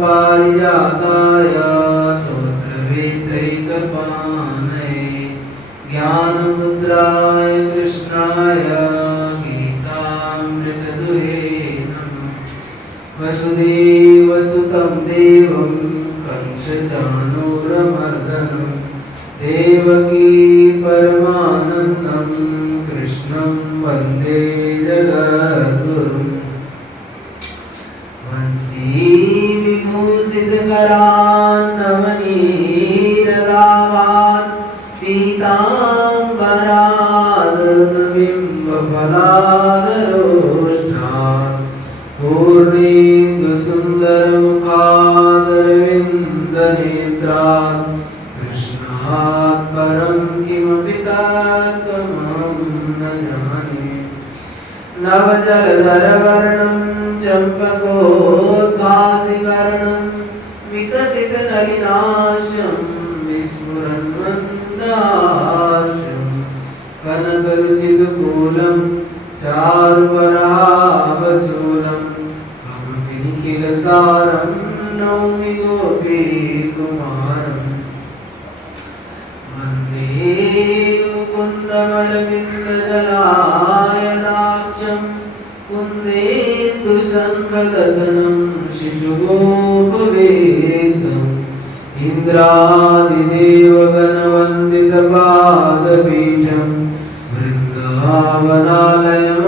पारिजाताय स्तोत्रवेत्रैकपाणये ज्ञानमुद्राय कृष्णाय गीतामृतदुहे नमः। वसुदेवसुतं देवं कंसचाणूरमर्दनं देवकी परमानन्दं कृष्णं वन्दे जगद्गुरुम्। वंशी विभूषितकरान्नवनीरदावान् पीताम्बरादरुणबिम्बफलादरोष्ठान् पूर्णेन्दुसुन्दरमुखादरविन्दनेत्रान् कृष्णात् परं किमपि तत्त्वमहं न जाने। नवजलधरवर्णं चम्पकोद्भासिकर्णं विकसितनलिनाशं विस्फुरन्मन्दहास्यं कनकरुचितकूलं चारुपराभचूलं कमपि निखिलसारं नौमि गोपीकुमारम्। वन्दे मुकुन्दमरविन्दजलायदाक्षं कुन्देन्दुशङ्खदशनं शिशुगोपवेशम् इन्द्रादिदेवगणवन्दितपादपीठं वृन्दावनालयं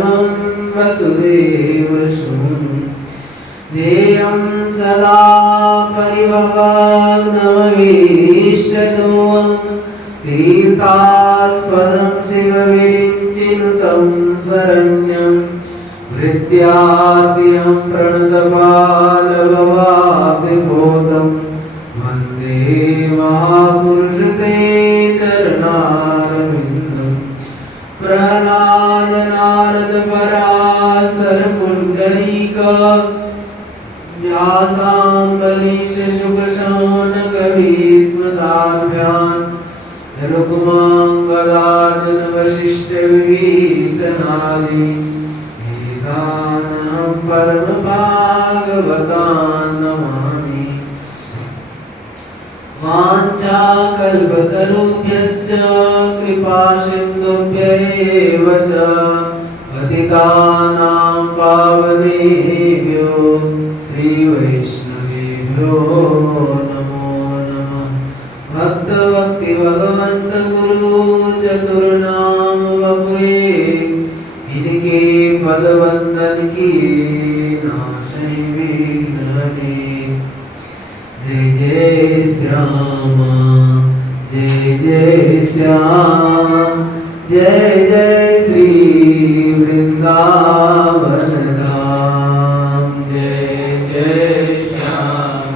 वसुदेवसूनुं ध्येयं सदा परिभवाग्नमभीष्टदोहं तीर्थास्पदं शिवविरिञ्चिनुतं शरण्यं हृद्याद्यं प्रणतपालभवाब्धिबोधं वन्दे महापुरुषते चरणारविन्दं। प्रह्लाद नारद पराशर पुण्डरीक व्यासाम्बरीश शुकशौनक भीष्मताभ्याम् रुक्माङ्गदार्जुन वसिष्ठ विभीषणादि वेदानां परमभागवतान् नमामि। वाञ्छाकल्पतरुभ्यश्च कृपासिन्धुभ्यैव च पतितानां पावनेभ्यो श्रीवैष्णवेभ्यो नमो नमः। भक्त भक्ति भगवंत गुरु चतुर्नाम बपुए इनके पद वंदन की नाशे विघ्नने। जय जय श्याम जय जय श्याम जय जय श्री वृंदावन धाम। जय जय श्याम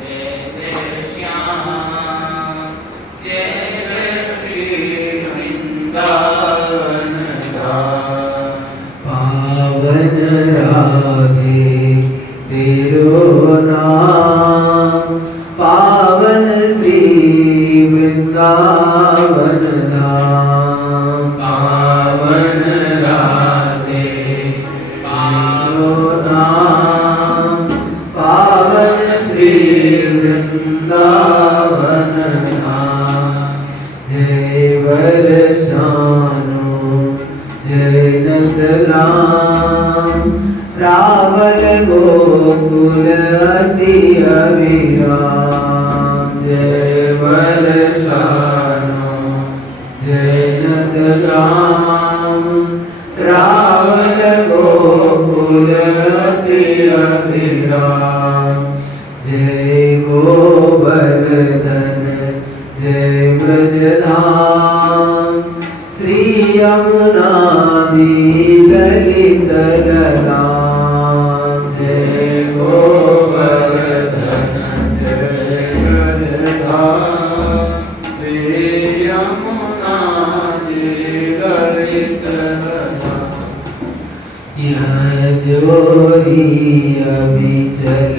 जय जय श्याम जय जय श्री वृंदावन धाम। पावन राधे तेरो नाम पावन श्री वृंदावन धाम। पावन राधे तेरो नाम पावन श्री वृंदावन धाम। जय बरसानो जय नंदलाम रावल गोकुल अति अभिराम। जय बरसानो जय नंदलाम रावल गोकुल अति अभिराम। जय गोवर्धन जय ब्रजधाम श्री यमुनादि ललित ललाम। जय गोवर्धन जय ब्रजधाम श्री यमुनादि ललित ललाम। यह जोरी अभिचल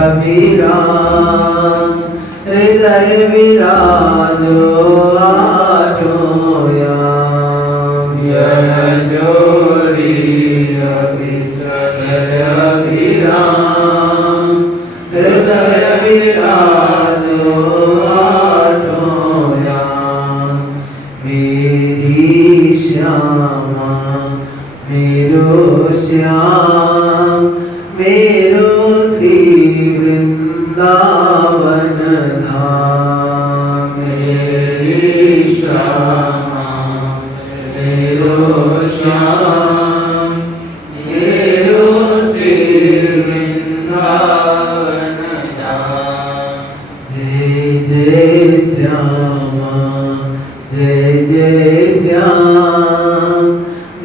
अभिराम हृदय विराजो आठों याम। यह जोड़ी अभिचल अभिराम हृदय विराजो आठों याम मेरी श्यामा मेरो श्याम मेरो श्री वृंदावन धाम मेरी श्यामा मेरो श्याम मेरो श्री वृंदावन धाम जय जय श्यामा जय जय श्याम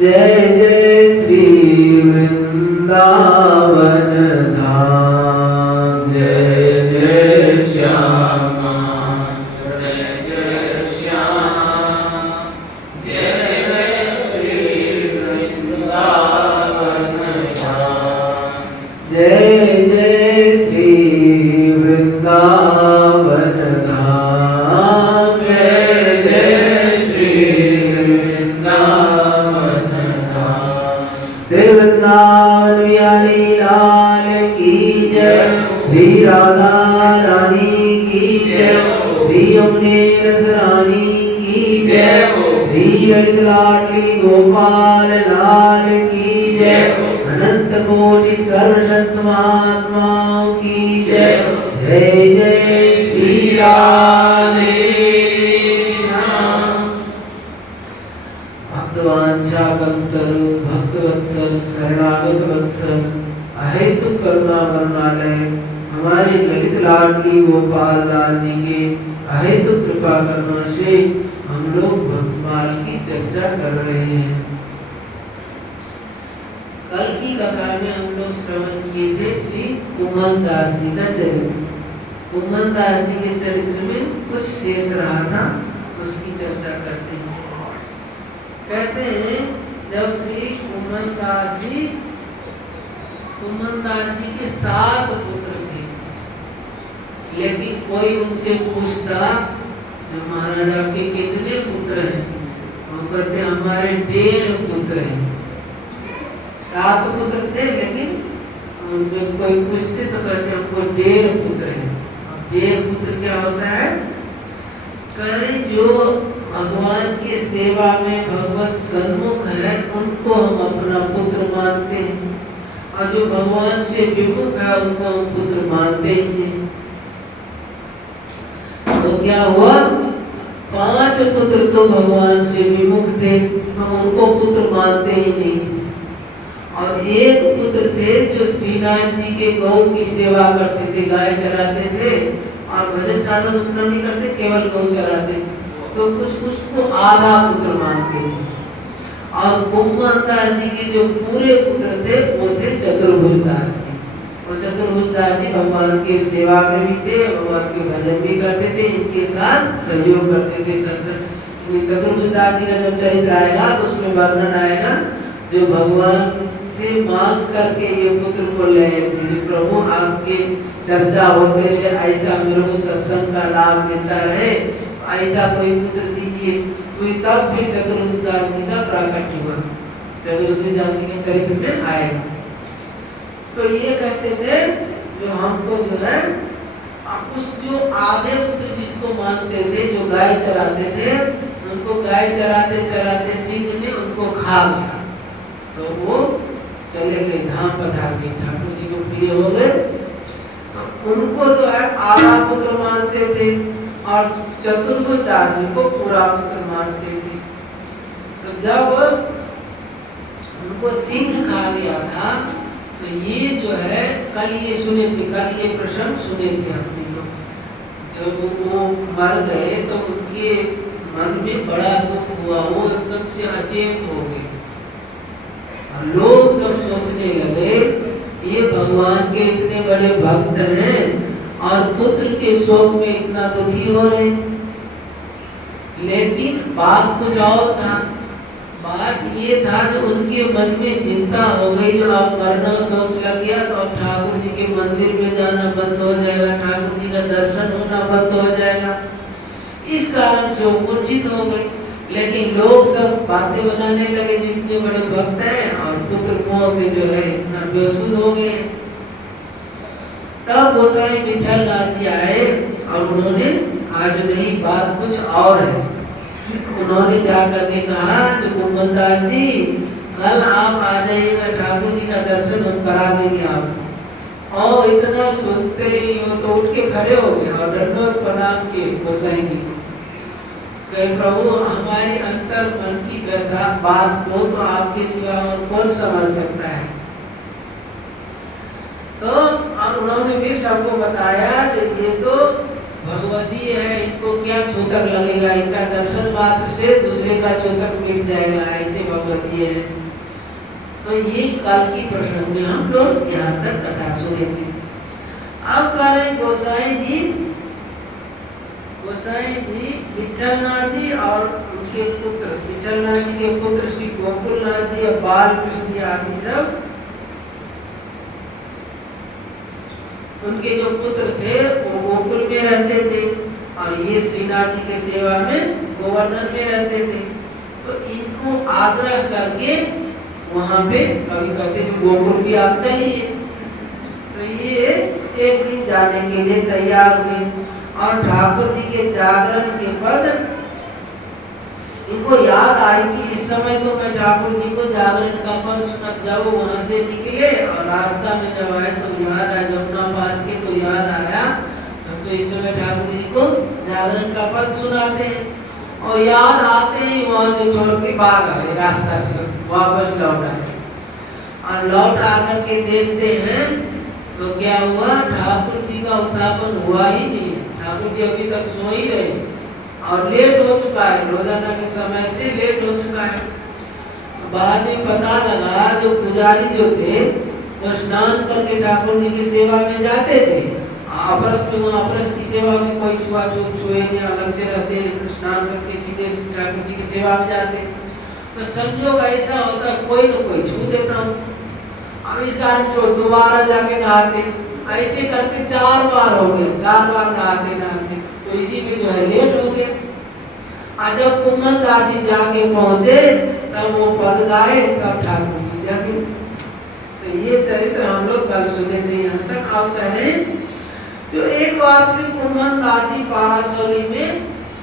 जय जय श्री वृंदावन धाम जय जय श्यामा जय जय श्याम जय जय श्री वृंदावन धाम जय जय श्री वृंदावन धाम जय जय श्री वृंदावन धाम श्री वृंदावन बिहारी लाल की जय श्री राधा रानी की जय श्री यमुने रस रानी की जय श्री ललित लाडली गोपाल लाल की जय अनंत कोटि सर्वशक्त महात्माओं की जय जय जय श्री राधे श्याम भक्तवांछा कल्पतरु भक्तवत्सल शरणागत वत्सल अहेतु करुणा वरुणालय हमारे ललित लाडली गोपाल लाल जी के अहेतु कृपा करुणा से हम लोग भक्तमाल की चर्चा कर रहे हैं। कल की कथा में हम लोग श्रवण किए थे श्री कुमन दास जी का चरित्र। कुमन दास जी के चरित्र में कुछ शेष रहा था, उसकी चर्चा करते हैं। कहते हैं जब श्री कुमन दास जी के 7 पुत्र थे, लेकिन कोई उनसे पूछता महाराज आपके कितने पुत्र हैं? वो कहते हमारे 1.5 पुत्र हैं। 7 पुत्र थे, लेकिन उनमें कोई पूछते तो कहते हमको 1.5 पुत्र हैं। अब 1.5 पुत्र क्या होता है? करें जो भगवान की सेवा में भगवत सन्मुख है उनको हम अपना पुत्र मानते हैं, और जो भगवान से विमुख है उनको हम पुत्र मानते ही नहीं। तो क्या हुआ? 5 पुत्र तो भगवान से विमुख थे, हम उनको पुत्र मानते ही नहीं थे। और 1 पुत्र थे जो श्रीनाथ जी के गौ की सेवा करते थे, गाय चराते थे और भजन साधन उतना नहीं करते, केवल गौ चराते थे, तो कुछ उसको आधा पुत्र मानते थे। और कुमन दास जी के जो पूरे पुत्र थे वो थे चतुर्भुज दास जी। और चतुर्भुज दास जी भगवान की सेवा में भी थे, भगवान के भजन भी करते थे, इनके साथ सहयोग करते थे। चतुर्भुज दास जी का जब चरित्र आएगा तो उसमें वर्णन आएगा जो भगवान से मांग करके ये पुत्र को ले थे, प्रभु आपके चर्चा होते रहे, ऐसा मेरे को सत्संग का लाभ मिलता रहे, ऐसा कोई पुत्र दीजिए। तो तब फिर चतुर्भुज दास जी का प्राकट्य हुआ, चतुर्भुज दास जी के चरित्र में आएगा। तो ये कहते थे जो हमको जो है उस जो आधे पुत्र जिसको मानते थे, जो गाय चराते थे, उनको गाय चराते चराते सिंह ने उनको खा गया, तो वो चले गए धाम पधार गए, ठाकुर जी को प्रिय हो गए। तो उनको जो है आधा पुत्र मानते थे और चतुर्भुज दास जी को पूरा पुत्र मानते थे। तो जब उनको सिंह खा गया था तो ये जो है कल ये सुने थे, कल ये प्रसंग सुने थे हमने लोग। जब वो मर गए तो उनके मन में बड़ा दुख हुआ, वो एकदम से अचेत हो गए। लोग सब सोचने लगे ये भगवान के इतने बड़े भक्त हैं और पुत्र के शोक में इतना दुखी हो रहे। लेकिन बात कुछ और था, बात ये था जो उनके मन में चिंता हो गई, जो अब मरना सोच लग गया तो अब ठाकुर जी के मंदिर में जाना बंद हो जाएगा, ठाकुर जी का दर्शन होना बंद हो जाएगा। इस कारण से वो मूर्छित हो गए। लेकिन लोग सब बातें बनाने लगे जो इतने बड़े भक्त हैं और पुत्र मोह में जो है इतना बेसुध हो गए। तब गोसाई विठल नाथ जी आए और उन्होंने आज नहीं, बात कुछ और है। उन्होंने जाकर के कहा जो कुंभनदास जी, कल आप आ जाइएगा, ठाकुर जी का दर्शन हम करा देंगे आपको। और इतना सुनते ही हो तो उठ के खड़े हो गए और दंडवत प्रणाम किए गोसाई जी को। कहे प्रभु, हमारी अंतर मन की व्यथा बात को तो आपके सिवा और कौन समझ सकता है। तो और उन्होंने भी सबको बताया कि ये तो भगवती है, इनको क्या छूतक लगेगा, इनका दर्शन मात्र से दूसरे का छूतक मिट जाएगा, ऐसे भगवती है। तो ये कल की प्रसंग में हम लोग यहाँ तक कथा सुने थे। अब कह रहे गोसाई जी विठलनाथ जी और उनके पुत्र, विठलनाथ जी के पुत्र श्री गोकुलनाथ जी और बाल कृष्ण जी आदि सब उनके जो पुत्र थे वो गोकुल में रहते थे और ये श्रीनाथ जी के सेवा में गोवर्धन में रहते थे। तो इनको आग्रह करके वहां पे कभी कहते जो गोकुल भी आप चलिए। तो ये एक दिन जाने के लिए तैयार हुए और ठाकुर जी के जागरण के पद इनको याद आई कि इस समय तो मैं ठाकुर जी को जागरण का पद सुनत जाऊँ, वहां से निकले और रास्ता में जब आए तो याद आया, जमुना पार के तो याद आया तो इस समय ठाकुर जी को जागरण का पद सुनाते हैं। और याद आते ही वहां से छोड़ के भाग आए, रास्ता से वापस लौट आए और लौट आकर के देखते हैं तो क्या हुआ, ठाकुर जी का उत्थापन हुआ ही नहीं है। ठाकुर जी अभी तक सो ही रहे और लेट हो चुका है, रोजाना के समय से लेट हो चुका है। बाद में पता लगा जो पुजारी जो थे वो स्नान करके ठाकुर जी की सेवा में जाते थे। अपरस में वहाँ अपरस की सेवा होती, कोई छुआछूत छुए नहीं, अलग से रहते, स्नान करके सीधे ठाकुर जी की सेवा में जाते। तो संयोग ऐसा होता कोई न कोई छू देता हूँ, अब इस कारण छोड़ दोबारा जाके नहाते, ऐसे करके 4 बार हो गए, 4 बार नहाते नहाते तो इसी में जो है लेट हो गया। आज जब कुंभनदास जी जाके पहुंचे तब वो पद गाए, तब ठाकुर जी जागे। तो ये चरित्र हम लोग कल सुने थे यहाँ तक। अब कहें जो एक बार से कुंभनदास जी पारासौली में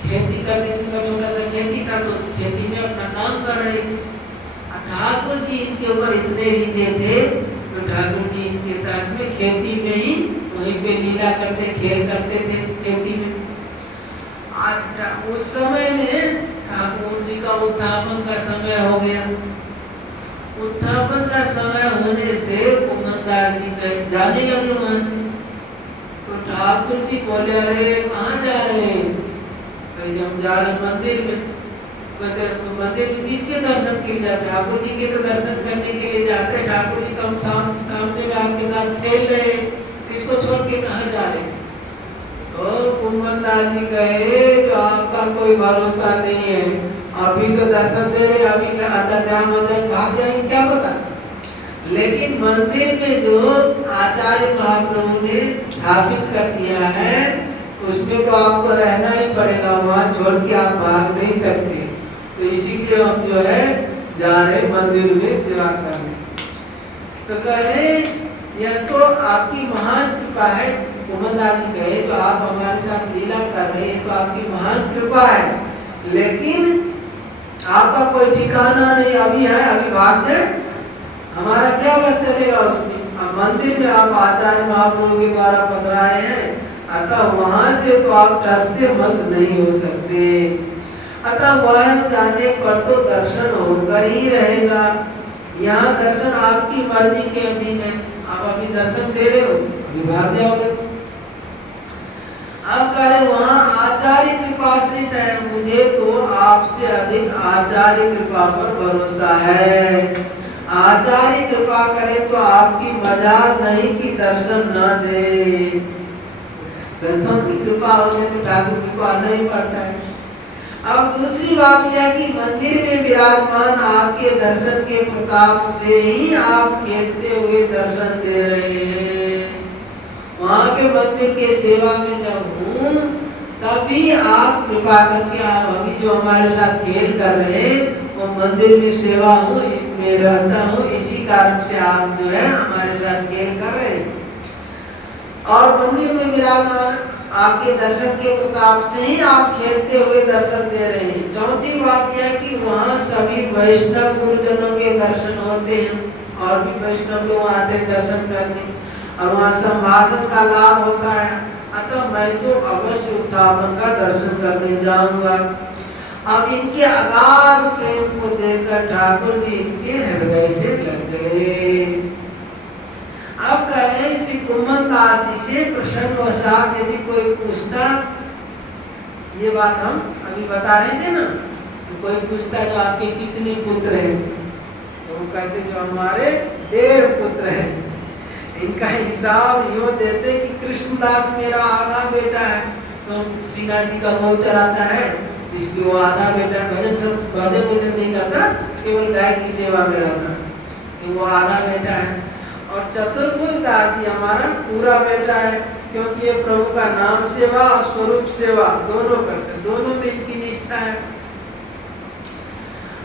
खेती करते थे, उनका छोटा सा खेती था तो उस खेती में अपना काम कर रहे थे। ठाकुर जी इनके ऊपर इतने रिझे थे तो ठाकुर जी इनके साथ में खेती में ही वहीं पे लीला करते, खेल करते थे खेती में। आज उस समय में ठाकुर जी का उत्थापन का समय हो गया। उत्थापन का समय होने से कुंभनदास जी जाने लगे वहां से। तो ठाकुर जी बोले, अरे कहाँ जा रहे हैं? तो हम जा रहे मंदिर में। तो मंदिर में किसके दर्शन के लिए जाते? ठाकुर जी के तो दर्शन करने के लिए जाते। ठाकुर जी तो हम सामने में आपके साथ खेल रहे, इसको छोड़ के कहाँ जा रहे? तो कुंभनदास जी कहे जो आपका कोई भरोसा नहीं है, अभी तो दर्शन दे रहे, अभी अंदर ध्यान हो जाए, भाग जाएंगे, क्या पता। लेकिन मंदिर में जो आचार्य महाप्रभु ने स्थापित कर दिया है उसमें तो आपको रहना ही पड़ेगा, वहां छोड़ के आप भाग नहीं सकते। तो इसीलिए हम जो है जा रहे मंदिर में सेवा करने। तो कह रहे यह तो आपकी महान कृपा है। कुंभनदास जी कहे तो आप हमारे साथ लीला कर रहे हैं तो आपकी महान कृपा है, लेकिन आपका कोई ठिकाना नहीं, अभी है अभी भाग जाए, हमारा क्या बस चलेगा उसमें। अब मंदिर में आप आचार्य महाप्रभु के द्वारा पधराए हैं, अतः वहां से तो आप टस से मस नहीं हो सकते। अतः वह जाने पर तो दर्शन होकर ही रहेगा। यहाँ दर्शन आपकी मर्जी के अधीन है, आप अभी दर्शन दे रहे हो, अभी भाग जाओगे। अब कह रहे वहाँ आचार्य कृपाश्रित है, मुझे तो आपसे अधिक आचार्य कृपा पर भरोसा है। आचार्य कृपा करे तो आपकी मजाल नहीं कि दर्शन न दे। संतों की कृपा हो जाए तो ठाकुर जी को आना ही पड़ता है। अब दूसरी बात यह कि मंदिर में विराजमान आपके दर्शन के प्रताप से ही आप खेलते हुए दर्शन दे रहे हैं। वहाँ पे मंदिर के सेवा में जब हूँ तभी आप कृपा करके आप अभी जो हमारे साथ खेल कर रहे हैं वो मंदिर में सेवा हो में रहता हूँ, इसी कारण से आप जो है हमारे साथ खेल कर रहे हैं। और मंदिर में विराजमान आपके दर्शन के प्रताप से ही आप खेलते हुए दर्शन दे रहे हैं। चौथी बात यह कि वहाँ सभी वैष्णव गुरुजनों के दर्शन होते हैं और भी वैष्णव लोग आते हैं दर्शन करने और वहाँ संभाषण का लाभ होता है। अतः मैं तो अवश्य उत्थापन का दर्शन करने जाऊंगा। अब इनके अगाध प्रेम को देखकर ठाकुर जी इनके हृदय से लग गए। अब कह रहे श्री कुमन दास जी से प्रसंगवशात यदि कोई पूछता, ये बात हम अभी बता रहे थे ना, तो कोई पूछता जो आपके कितने पुत्र हैं, तो वो कहते जो हमारे 1.5 पुत्र हैं। इनका हिसाब यो देते कि कृष्णदास मेरा आधा बेटा है, तो श्रीनाथ जी का गौ चराता है, इसलिए वो आधा बेटा भजन नहीं करता, केवल गाय की सेवा में रहता, तो वो आधा बेटा है। और चतुर्भुज दास जी हमारा पूरा बेटा है, क्योंकि ये प्रभु का नाम सेवा और स्वरूप सेवा दोनों करते, दोनों में इनकी निष्ठा है।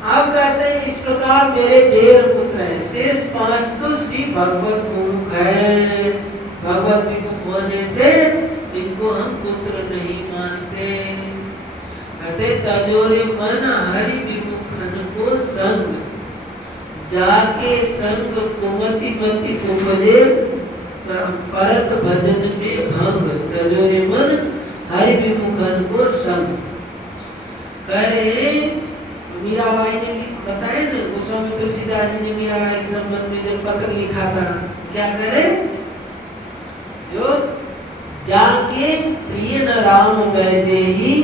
आप कहते हैं इस प्रकार मेरे 1.5 पुत्र हैं, शेष 5 तो श्री भगवत मुख है। भगवत विमुख होने से इनको हम पुत्र नहीं मानते। कहते तजोरे मन हरि विमुखन को संग, जाके संग कुमति मति उपजे, परत भजन में भंग। तजोरे मन हरि विमुखन को संग। कह रहे मीराबाई ने बताया ना, गोस्वामी तुलसीदास जी ने मीराबाई के संबंध में जब पत्र लिखा था, क्या करे, जो जाके प्रिय न राम वैदेही,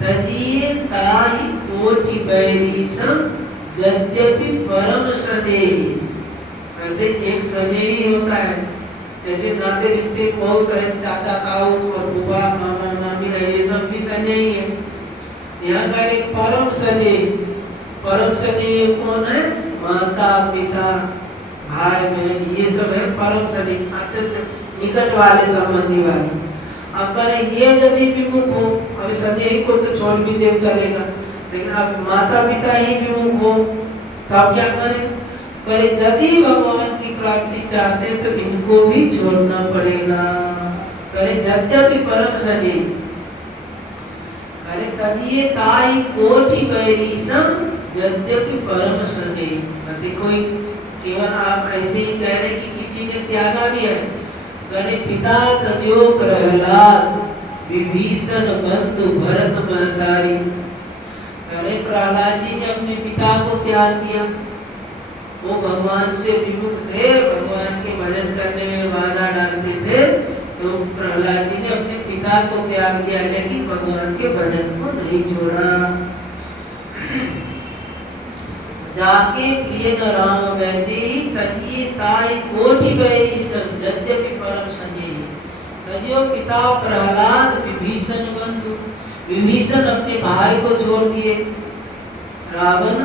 तजिए ताहि कोटि बैरी सम, यद्यपि परम स्नेही। कहते एक स्नेही होता है, जैसे नाते रिश्ते बहुत है, चाचा ताऊ और बुआ मामा मामी है, ये सब भी स्नेही है। यहाँ का एक परम स्नेही, परम स्नेही कौन है, माता पिता भाई बहन, ये सब है परम स्नेही, अत्यंत निकट वाले संबंधी वाले। अब करें ये यदि विमुख हो, अभी स्नेही को तो छोड़ भी दे चलेगा, लेकिन अब माता पिता ही विमुख हो तो आप क्या करें, करे यदि भगवान की प्राप्ति चाहते तो इनको भी छोड़ना पड़ेगा। करे यद्यपि परम स्नेही, करे तजिए ताहि कोटि बैरी सम, यद्यपि परम स्नेही। मतलब कोई केवल आप ऐसे ही कह रहे कि किसी ने त्यागा भी है, करे पिता तजो प्रहलाद, विभीषण बंधु भरत महतारी। अरे प्रहलाद जी ने अपने पिता को त्याग दिया, वो भगवान से विमुख थे, भगवान के भजन करने में बाधा डालते थे, तो प्रहलाद जी ने अपने पिता को त्याग दिया, लेकिन भगवान के भजन को नहीं छोड़ा। जाके प्रिय न राम वैदेही, तजिए ताहि कोटि बैरी सम, यद्यपि परम स्नेही। तजियो पिता प्रहलाद, विभीषण बंधु, विभीषण अपने भाई को छोड़ दिए, रावण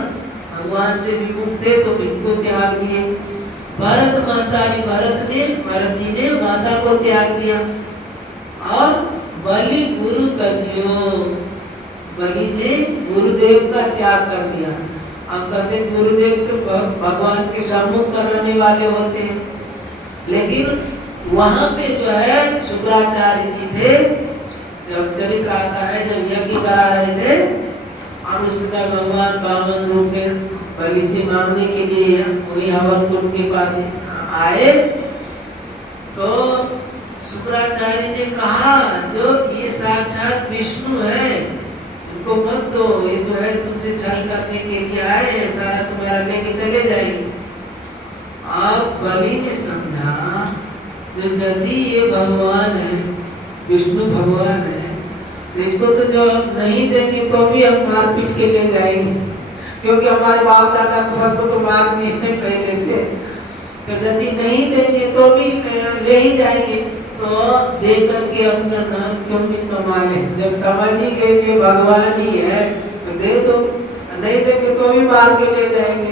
भगवान से विमुख थे तो इनको त्याग दिए। भरत महतारी, भरत जी ने माता को त्याग दिया। और बलि गुरु तजियो, बलि ने गुरुदेव का त्याग कर दिया। अब कहते गुरुदेव तो भगवान के सम्मुख कराने वाले होते हैं, लेकिन वहां पे जो है शुक्राचार्य जी थे, जब चरित्र आता है जब यज्ञ करा रहे थे और उस समय भगवान वामन रूप में बलि से मांगने के लिए वही हवन कुंड के पास आए, तो शुक्राचार्य ने कहा जो ये साक्षात विष्णु है, इनको मत दो, ये जो है तुमसे छल करने के लिए आए हैं, सारा तुम्हारा लेके चले जाएंगे। आप बलि ने समझा जो यदि ये भगवान है, विष्णु भगवान है, तो इसको तो जो हम नहीं देंगे तो भी हम मार पीट के ले जाएंगे, क्योंकि हमारे बाप दादा को सबको तो मार दिए हैं पहले से, तो यदि नहीं देंगे तो भी ले ही जाएंगे, तो दे करके अपना नाम क्यों नहीं कमा ले। जब समझ ही गए कि भगवान ही है तो दे दो, नहीं देंगे तो भी मार के ले जाएंगे।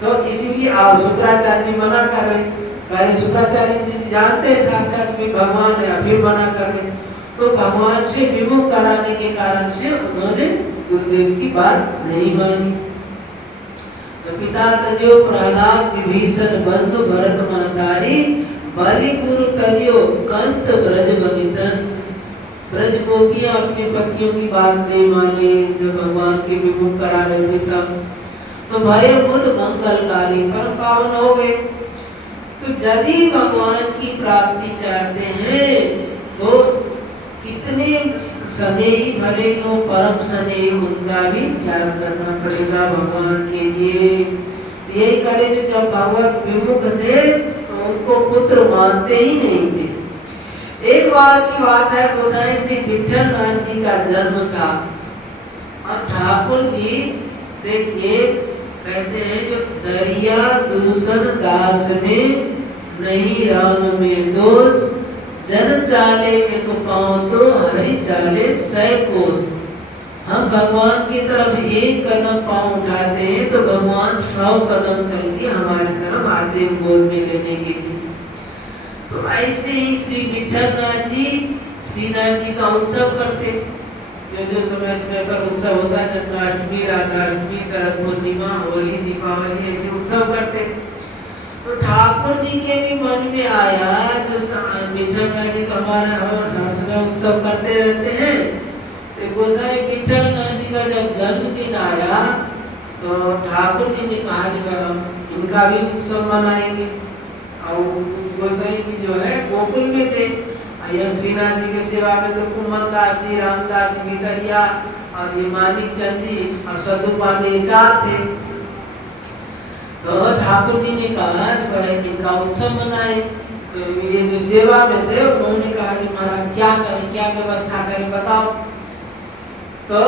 तो इसीलिए आप शुक्राचार्य जी मना कर रहे, पहले शुक्राचार्य जी जानते हैं साक्षात कोई भगवान है, फिर मना कर रहे, तो भगवान से विमुख कराने के कारण से उन्होंने गुरुदेव की बात नहीं मानी। तो पिता तजो प्रहलाद, विभीषण बंधु भरत महतारी, बलि गुरु तरियो कंत ब्रज बनितन। ब्रज गोपियां अपने पतियों की बात नहीं माने, जो भगवान के विमुख करा रहे थे तब, तो भय बुध मंगलकारी परम पावन हो गए। तो यदि भगवान की प्राप्ति चाहते हैं तो कितने स्नेही भले ही हो, परम स्नेही, उनका भी त्याग करना पड़ेगा भगवान के लिए। यही करे जो जब भगवत विमुख थे तो उनको पुत्र मानते ही नहीं थे। एक बार की बात है, गोसाई श्री विठल नाथ जी का जन्म था। अब ठाकुर जी देखिए कहते हैं जो दरिया दूषण दास में नहीं राम में दोष, जन चाले एक पाँव तो हरि चाले सै कोस। हम भगवान की तरफ एक कदम पाँव उठाते हैं तो भगवान 100 कदम चल के हमारी तरफ आते हैं गोद में लेने के लिए। तो ऐसे ही श्री विठल नाथ जी श्रीनाथ जी का उत्सव करते, जो समय समय पर उत्सव होता है, जन्माष्टमी, राधाष्टमी, शरद पूर्णिमा, होली, दीपावली, ऐसे उत्सव करते। तो ठाकुर जी के भी मन में आया जो विठल नाथ जी तो हमारा हर समय उत्सव करते रहते हैं, तो गोसाई विठल नाथ जी का जब जन्मदिन आया तो ठाकुर जी ने कहा कि हम इनका भी उत्सव मनाएंगे। और गोसाई जी जो है गोकुल में थे, यह श्रीनाथ जी की सेवा में तो कुमन दास जी, रामदास जी भितरिया और ये मानिक चंद जी और सदु पांडे 4 थे। तो ठाकुर जी ने कहा कि इनका उत्सव मनाए। तो ये जो सेवा में थे उन्होंने कहा कि महाराज क्या करें, क्या व्यवस्था करें बताओ। तो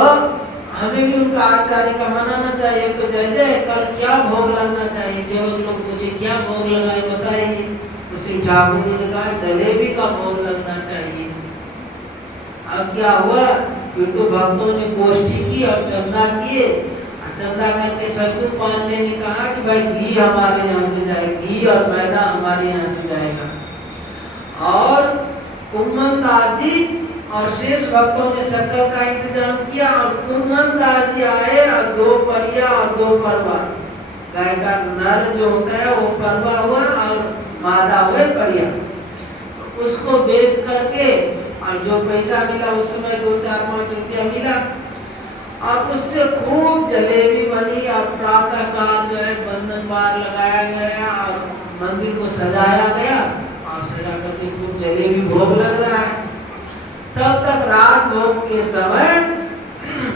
हमें भी उनका आचार्य का मनाना चाहिए, तो जय जय कल क्या भोग लगना चाहिए। सेवक लोग पूछे क्या भोग लगाए बताइए। तो श्री ठाकुर जी ने कहा जलेबी का भोग लगना चाहिए। अब क्या हुआ, फिर तो भक्तों ने गोष्ठी की और चंदा किए। चंदा करके सद्दू पांडे ने कहा कि भाई घी हमारे यहाँ से जाए, घी और मैदा हमारे यहाँ से जाएगा। और कुमन दास जी और शेष भक्तों ने शक्कर का इंतजाम किया और कुमन दास जी आए और 2 परिया और 2 परवा, गाय का नर जो होता है वो परवा हुआ और मादा हुए परिया। तो उसको बेच करके और जो पैसा मिला उस समय 2-4-5 रुपया मिला और उससे खूब जलेबी बनी और प्रातः काल जो है बंधन बार लगाया गया और मंदिर को सजाया गया और सजा करके खूब जलेबी भोग लग रहा है। तब तक रात भोग के समय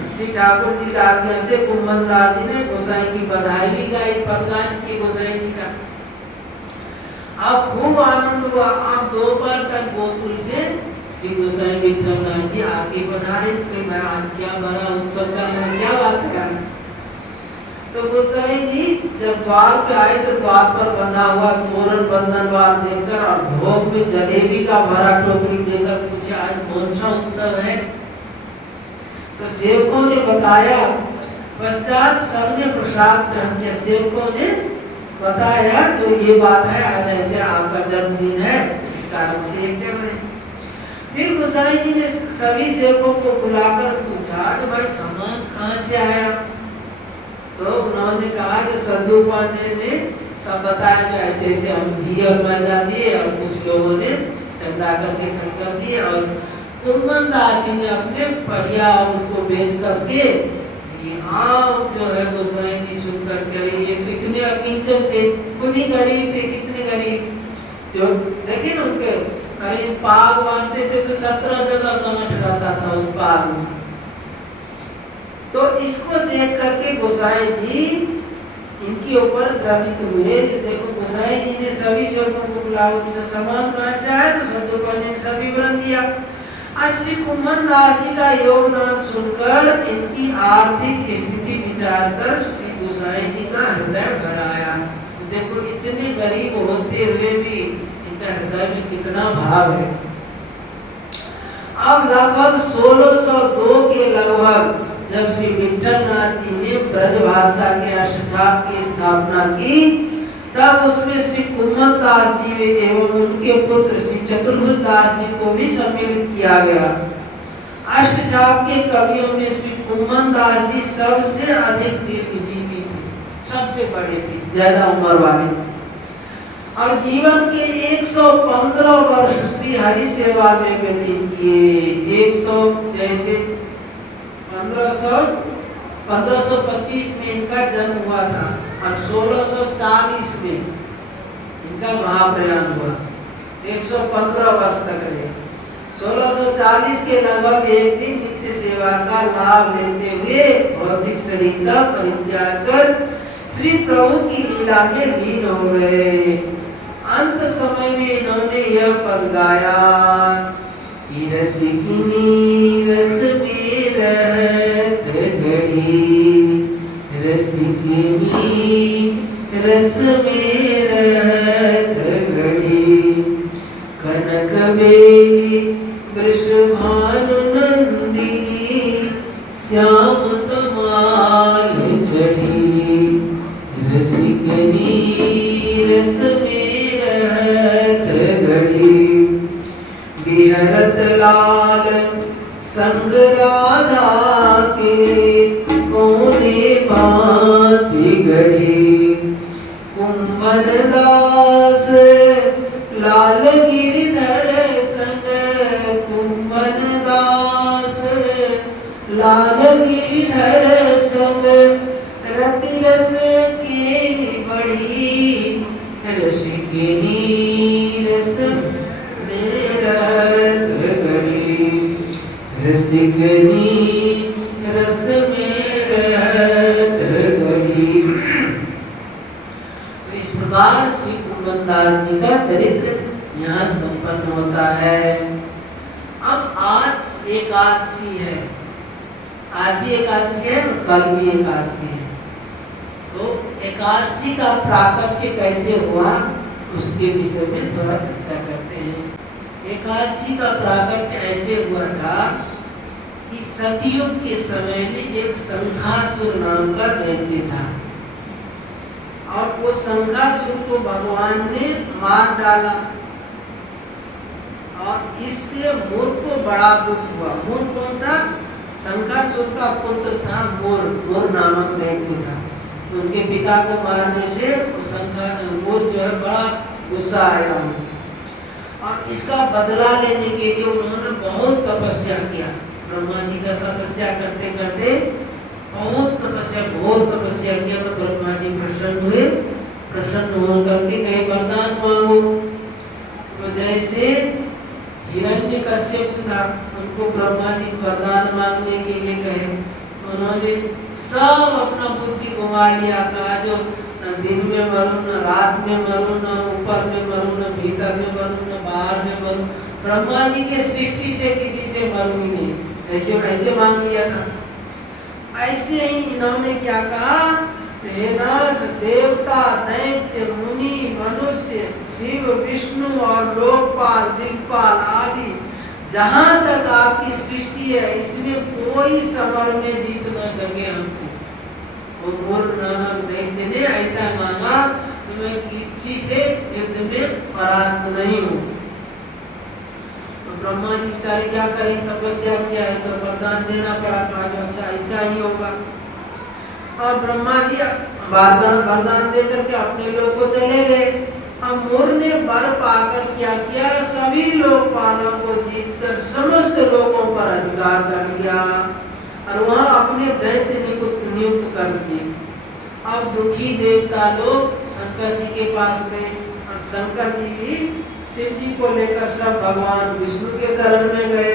श्री ठाकुर जी की आज्ञा से कुमन दास जी ने गोसाई की बधाई भी गाई, पदगान की गोसाई जी का। अब खूब आनंद हुआ। अब दोपहर तक गोकुल से श्री गोसाई विठल नाथ जी आके पधारे। तो मैं आज क्या बड़ा उत्सव चल रहा है, क्या बात है। तो गोसाई जी जब द्वार पे आए तो द्वार पर बंधा हुआ तोरण बंधनवार देखकर और भोग में जलेबी का भरा टोकरी देकर पूछे आज कौन सा उत्सव है। तो सेवकों ने बताया। पश्चात सबने प्रसाद ग्रहण किया। सेवकों ने बताया तो ये बात है आज ऐसे आपका जन्मदिन है, इस कारण से ये कर रहे हैं। फिर गोसाई जी ने सभी सेवकों को बुलाकर पूछा कि भाई सामान कहाँ से आया। तो उन्होंने कहा कि सद्दू पांडे ने सब बताया कि ऐसे ऐसे हम घी और मैदा दिए और कुछ लोगों ने चंदा करके शंकर दिए और कुमन दास जी ने अपने परिया और उसको बेच करके दिए। आप जो है गोसाई जी सुनकर के ये तो इतने अकिंचन थे, खुद ही गरीब थे, कितने गरीब। जो देखिए ना उनके कहीं पाग बांधते थे तो 17 जगह गांठ रहता था उस पाग में। तो इसको देख करके गोसाई जी इनके ऊपर द्रवित हुए। देखो गोसाई जी ने सभी सेवकों को बुलाया, तो सामान कहाँ से आया। तो सद्दू पांडे ने सभी विवरण दिया। आज श्री कुमन दास जी का योगदान सुनकर इनकी आर्थिक स्थिति विचार कर श्री गोसाई जी का हृदय भर आया। देखो इतने गरीब होते हुए भी इनका हृदय में कितना भाव है। अब लगभग 1602 के लगभग जब श्री विठल नाथ जी ने ब्रजभाषा के अष्टछाप की स्थापना की, तब उसमें श्री कुमन दास जी एवं उनके पुत्र श्री चतुर्भुज दास जी को भी सम्मिलित किया गया। अष्टछाप के कवियों में श्री कुमन दास जी सबसे अधिक दीर्घजीवी थे, सबसे बड़े थे, ज्यादा उम्र वाले। और जीवन के 115 वर्ष श्री हरि सेवा में व्यतीत किए। 100 जैसे 1525 में इनका जन्म हुआ था और 1640 में इनका महाप्रयाण हुआ। 115 वर्ष तक रहे। 1640 के लगभग एक दिन नित्य सेवा का लाभ लेते हुए भौतिक शरीर का परित्याग कर श्री प्रभु की लीला में लीन हो गए। अंत समय में इन्होंने यह पद गाया, रसिकिनी रस में रहत घड़ी, रसिकिनी रस में रहत घड़ी, कनक बेली वृषभानु नंदिनी, श्याम तमाल चढ़ी, रसिकिनी रस में रहत घड़ी, बिहरत लाल संग राधा के, कोने भांति घड़ी, कुंभन दास लाल गिरधर संग, कुंभन दास लाल गिरधर संग, रति रस केली बढ़ी, रसिकिनी रस में रहत घड़ी, रसिकिनी रस में रहत घड़ी। इस प्रकार श्री कुंभन दास जी का चरित्र यहाँ संपन्न होता है। अब आज एकादशी है, आज भी एकादशी है और कल भी एकादशी है। तो एकादशी का प्राकट्य कैसे हुआ उसके विषय में थोड़ा चर्चा करते हैं। एकादशी का प्राकट्य ऐसे हुआ था कि सतयुग के समय में एक शंखासुर नाम का दैत्य था और वो शंखासुर को भगवान ने मार डाला और इससे मोर को बड़ा दुख हुआ। मोर कौन था? शंखासुर का पुत्र था मोर, मोर नामक दैत्य था। तो उनके पिता को मारने से मोर जो है बड़ा गुस्सा आया और इसका बदला लेने के लिए उन्होंने बहुत तपस्या किया। ब्रह्मा जी का तपस्या करते करते बहुत तपस्या, घोर तपस्या किया तो ब्रह्मा जी प्रसन्न हुए। प्रसन्न होकर के कहे वरदान मांगो। तो जैसे हिरण्यकश्यप था, उनको ब्रह्मा जी वरदान मांगने के लिए कहे तो उन्होंने सब अपना बुद्धि घुमा लिया। कहा जो न दिन में मरूं, न रात में मरूं, न ऊपर में मरूं, न भीतर में मरूं, न बाहर में मरूं। ब्रह्मा जी के सृष्टि से किसी से मरूं ही नहीं, ऐसे ऐसे मांग लिया था। ऐसे ही इन्होंने क्या कहा, हे नाथ, देवता, दैत्य, मुनि, मनुष्य, शिव, विष्णु और लोकपाल, दिक्पाल आदि जहाँ तक आपकी सृष्टि है इसमें कोई समर में जीत न सके हमको। और मोर नामक दैत्य ने ऐसा मांगा कि मैं किसी से युद्ध में परास्त नहीं हूँ। तो ब्रह्मा जी बेचारे क्या करें, तपस्या किया है तो वरदान देना पड़ा। कहा जो अच्छा ऐसा ही होगा। और ब्रह्मा जी वरदान देकर के अपने लोग को चले गए। अब मोर ने वर पाकर क्या किया, सभी लोकपालों को जीतकर समस्त लोगों पर अधिकार कर लिया और वहां अपने दैत्य नियुक्त कर दिए। अब दुखी देवता लोग शंकर जी के पास गए और शंकर जी भी शिव जी को लेकर सब भगवान विष्णु के शरण में गए।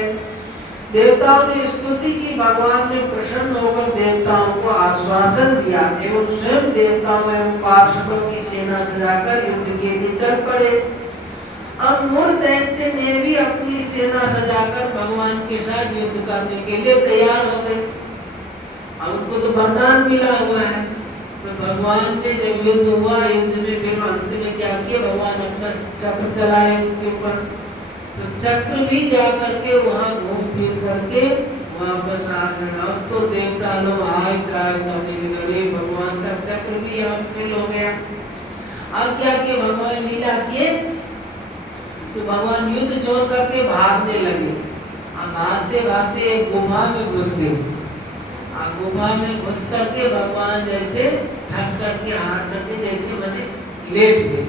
देवताओं ने स्तुति की, भगवान ने प्रसन्न होकर देवताओं को आश्वासन दिया एवं स्वयं देवताओं एवं पार्षदों की सेना सजाकर युद्ध के लिए चल पड़े। अब मोर दैत्य ने भी अपनी सेना सजाकर भगवान के साथ युद्ध करने के लिए तैयार हो गए। अब उनको तो वरदान मिला हुआ है। तो भगवान ने जब युद्ध हुआ, युद्ध में फिर अंत में क्या किया, भगवान अपना चक्र चलाए उनके ऊपर। तो चक्र भी जा करके वहां घूम फिर करके वापस आ गए। अब तो देवता लोग हाय त्राय करने लगे, भगवान का चक्र भी यहाँ फेल हो गया। अब क्या किए, भगवान लीला किए तो भगवान युद्ध छोड़ करके भागने लगे। अब भागते भागते एक गुफा में घुस गए। अब गुफा में घुस करके भगवान जैसे थक करके हाथ करके जैसे मैंने लेट गए।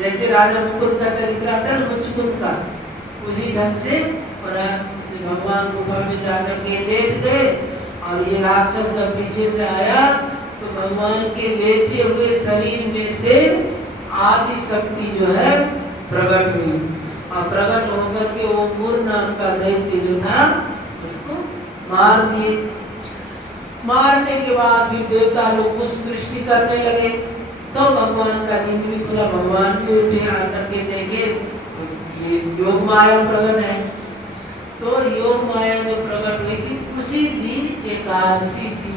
जैसे राजा मुकुंद का चरित्र आता है ना, मुचुकुंद का, उसी ढंग से भगवान गुफा में जाकर के लेट गए और ये राक्षस जब पीछे से आया तो भगवान के लेटे हुए शरीर में से आदि शक्ति जो है प्रकट हुई और प्रकट होकर के वो मूर नाम का दैत्य जो था उसको मार दिए। मारने के बाद फिर देवता लोग पुष्प वृष्टि करने लगे, तो भगवान का नींद भी खुला, भगवान भी उठे, आकर के देखे तो ये योग माया प्रकट है। तो योग माया जो प्रकट हुई थी उसी दिन एकादशी थी,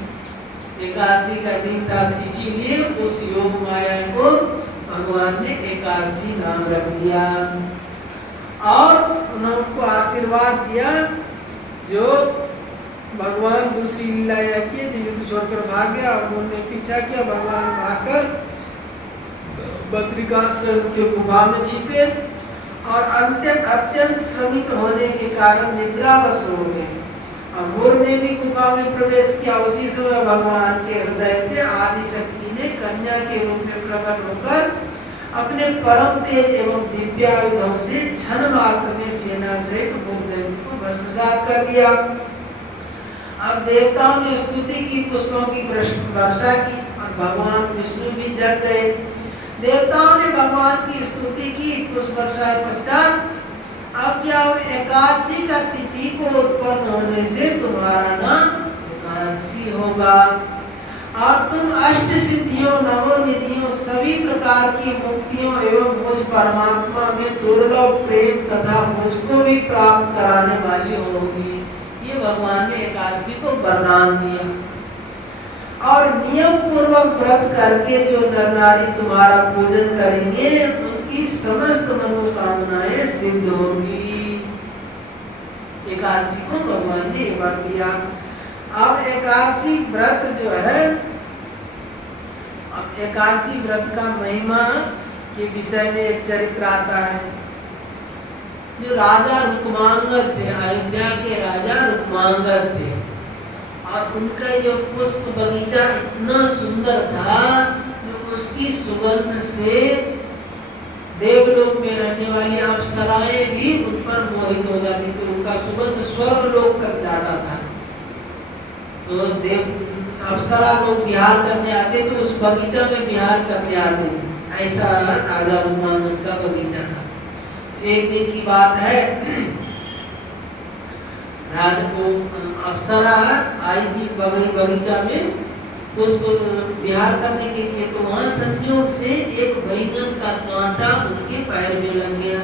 एकादशी का दिन था, तो इसीलिए उस योग माया को भगवान ने एकादशी नाम रख दिया और उनको आशीर्वाद दिया। जो भगवान दूसरी लीला किए, जो युद्ध छोड़कर भाग गया और उन्होंने पीछा किया, भगवान भागकर बद्रिकाश्रम के गुफा में छिपे और अत्यंत श्रमित होने के कारण निद्रावश हो गए। और मूर ने भी गुफा में प्रवेश किया। उसी समय भगवान के हृदय से आदि शक्ति ने कन्या के रूप में प्रकट होकर अपने परम तेज एवं दिव्यायुधों से क्षण मात्र में सेना सहित मूर्दैत्य को भस्मसात कर दिया। अब देवताओं ने स्तुति की, पुष्पों की वर्षा की और भगवान विष्णु भी जग गए। देवताओं ने भगवान की स्तुति की, पुष्प वर्षा के पश्चात अब क्या हो, एकादशी का तिथि को उत्पन्न होने से तुम्हारा नाम एकादशी होगा और तुम अष्ट सिद्धियों, नवोनिधियों, सभी प्रकार की मुक्तियों एवं मुझ परमात्मा में दुर्लभ प्रेम तथा मुझको भी प्राप्त कराने वाली होगी। ये भगवान ने एकादशी को वरदान दिया। और नियम पूर्वक व्रत करके जो नर नारी तुम्हारा पूजन करेंगे उनकी समस्त मनोकामनाएं सिद्ध होगी। एकादशी को भगवान ने वर दिया। अब एकादशी व्रत जो है, अब एकादशी व्रत का महिमा के विषय में एक चरित्र आता है। जो राजा रुक्मांगद थे, अयोध्या के राजा रुक्मांगद थे और उनका जो पुष्प बगीचा इतना सुंदर था जो उसकी सुगंध से देवलोक में रहने वाली अप्सराएं भी उन पर मोहित हो जाती थी। उनका सुगंध स्वर्गलोक तक जाता था। तो देव अप्सरा लोग विहार करने आते तो उस बगीचा में विहार करने आते थे। ऐसा राजा रुक्मांगद का बगीचा था। एक दिन की बात है, राजा को अप्सरा आई थी बगीचा में पुष्प विहार करने के लिए, तो वहां संयोग से एक बैंगन का कांटा उनके पैर में लग गया।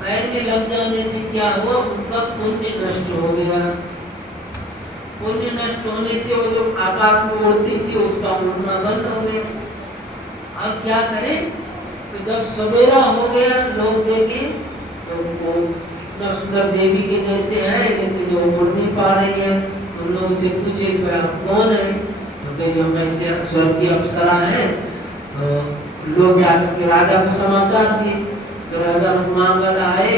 पैर में लग जाने से क्या हुआ, उनका पुण्य नष्ट हो गया। पुण्य नष्ट होने से वो जो आकाश में उड़ती थी उसका उड़ना बंद हो गया। अब क्या करें, तो जब सवेरा हो गया लोग देखे तो वो इतना सुंदर देवी के जैसे है लेकिन जो उड़ नहीं पा रही है। उन लोगों से पूछे कि आप कौन है, तो कहे जो वैसे स्वर्ग की अप्सरा है। तो लोग जाकर के राजा को समाचार दिए। तो राजा रुक्मांगद आए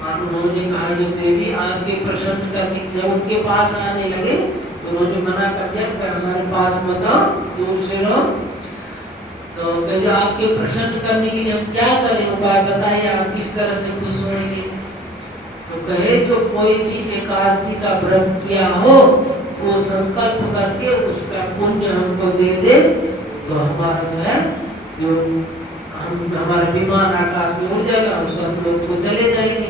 और उन्होंने कहा जो देवी आपके प्रसन्न करने, जब उनके पास आने लगे तो उन्होंने मना कर दिया कि हमारे पास मत आओ, दूर से रहो। तो कहे आपके प्रसन्न करने के लिए हम क्या करें, उपाय बताइए, आप किस तरह से खुश होंगे। तो कहे जो कोई भी एकादशी का व्रत किया हो वो संकल्प करके उसका पुण्य हमको दे दे तो हमारा जो है जो हमारा विमान आकाश में उड़ जाएगा और सब लोग को चले जाएंगे।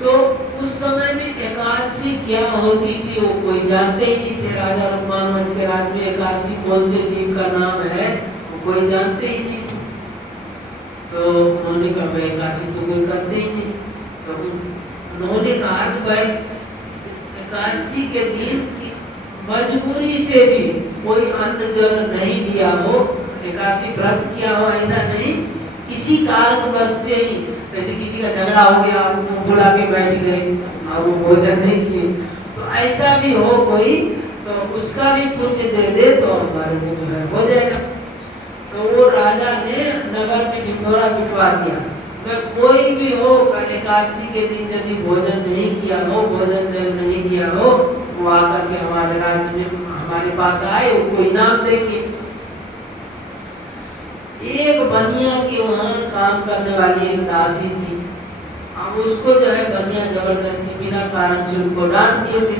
तो उस समय में एकादशी क्या होती थी वो कोई जानते ही नहीं थे। राजा रुक्मांगद के राज में एकादशी कौन से जीव का नाम है वो कोई जानते ही नहीं थे। तो उन्होंने कहा भाई एकादशी तो कोई करते ही नहीं। तो उन्होंने कहा कि भाई एकादशी के दिन की मजबूरी से भी कोई अन्न जल नहीं दिया हो, एकादशी व्रत किया हो, ऐसा नहीं, किसी कारणवश से ही, जैसे किसी का झगड़ा हो गया आप बुला के बैठ गए और वो भोजन नहीं किए, तो ऐसा भी हो कोई तो उसका भी पुण्य दे दे तो हमारे को जो है हो जाएगा। तो वो राजा ने नगर में ढिंढोरा पिटवा दिया। कोई भी हो एकादशी के दिन यदि भोजन नहीं किया हो, भोजन जल नहीं दिया हो, वो आकर के हमारे राज्य में हमारे पास आए, उनको इनाम देंगे। एक बनिया की वहाँ काम करने वाली एक दासी थी। अब उसको जो है बनिया जबरदस्ती बिना कारण से उनको डांट दिए थे।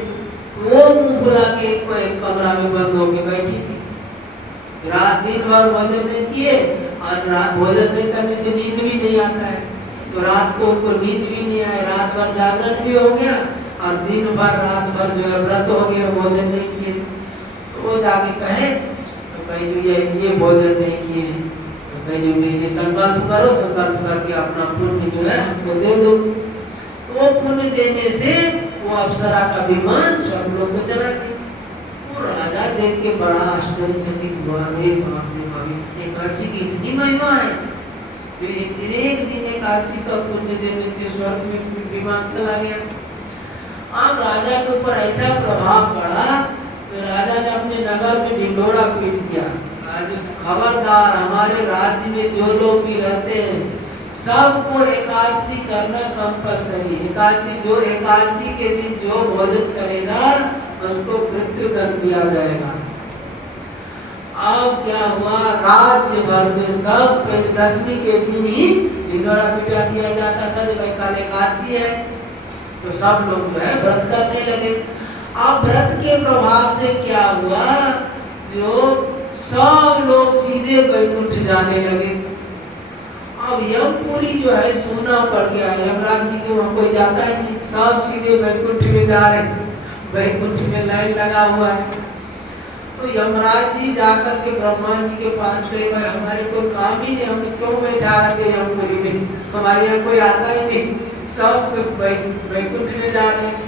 वो मुंह फुला के एक कमरा में बंद होके बैठी थी। रात दिन भर भोजन नहीं किए और रात भोजन नहीं करने से नींद भी नहीं आता है, तो रात को उनको नींद भी नहीं आए, रात भर जागरण भी हो गया और दिन भर रात भर जो है व्रत हो गया, भोजन नहीं किए। तो वो जाके कहे तो कहे जो ये भोजन नहीं किए हैं, तो कहे जो ये संकल्प करो, संकल्प करके अपना पुण्य जो है हमको दे दो। तो वो पुण्य देने से वो अप्सरा का विमान स्वर्गलोक को चला गया। वो राजा देख के बड़ा आश्चर्यचकित हुआ, अरे बाप रे बाप, एकादशी की इतनी महिमा है, एक दिन एकादशी का पुण्य देने से स्वर्ग में विमान चला गया। अब राजा के ऊपर ऐसा प्रभाव पड़ा कि राजा ने अपने नगर में ढिंढोरा पीट दिया, आज खबरदार हमारे राज्य में जो लोग भी रहते हैं सबको एकादशी करना कंपलसरी। एकादशी जो एकादशी के दिन जो भोजन करेगा उसको मृत्यु दंड दिया जाएगा। अब क्या हुआ, राज्य भर में सब दशमी के दिन ही ढिंढोरा पीटा दिया जाता था कि भाई कल एकादशी है, तो सब लोग जो है व्रत करने लगे। अब व्रत के प्रभाव से क्या हुआ, जो सब लोग सीधे वैकुंठ जाने लगे। अब यमपुरी जो है सोना पड़ गया, यमराज जी के वहां कोई जाता ही नहीं, सब सीधे वैकुंठ में जा रहे हैं, वैकुंठ में लाइन लगा हुआ है। तो यमराज जी जाकर के ब्रह्मा जी के पास गए, भाई हमारे कोई काम ही नहीं, हमें क्यों बैठा रखे यमपुरी में, हमारे यहाँ कोई आता ही नहीं, सब वैकुंठ में जा रहे हैं।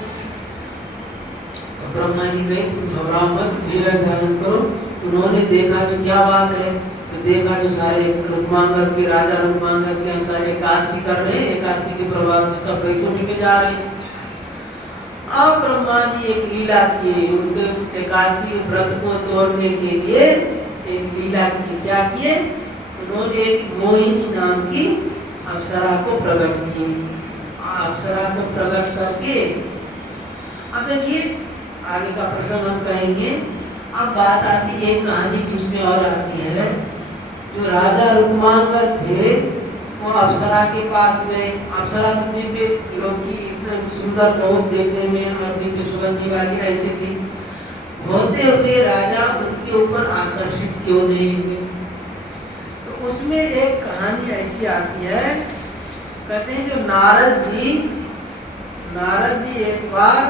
तो ब्रह्मा जी गए, तुम घबराओ मत, धीरज धारण करो। उन्होंने देखा जो क्या बात है, तो देखा जो सारे रूपमांगर के राजा रूपमांगर के सारे एकादशी कर रहे हैं, एकादशी के प्रभाव से सब वैकुंठ में जा रहे हैं। अब ब्रह्मा जी एक लीला किए, उनके एकादशी व्रत को तोड़ने के लिए एक लीला की। क्या किए, उन्होंने एक मोहिनी नाम की अप्सरा को प्रकट किए। अप्सरा को प्रकट करके अब देखिए आगे का प्रसंग हम कहेंगे। अब बात आती है, एक कहानी बीच में और आती है, जो राजा रुक्मांगद थे वो अप्सरा के पास गए। अप्सरा तो दिव्य लोग की इतने सुंदर, बहुत देखने में और दिव्य सुगंधी वाली ऐसी थी, होते हुए राजा उनके ऊपर आकर्षित क्यों नहीं हुए। तो उसमें एक कहानी ऐसी आती है, कहते हैं जो नारद जी एक बार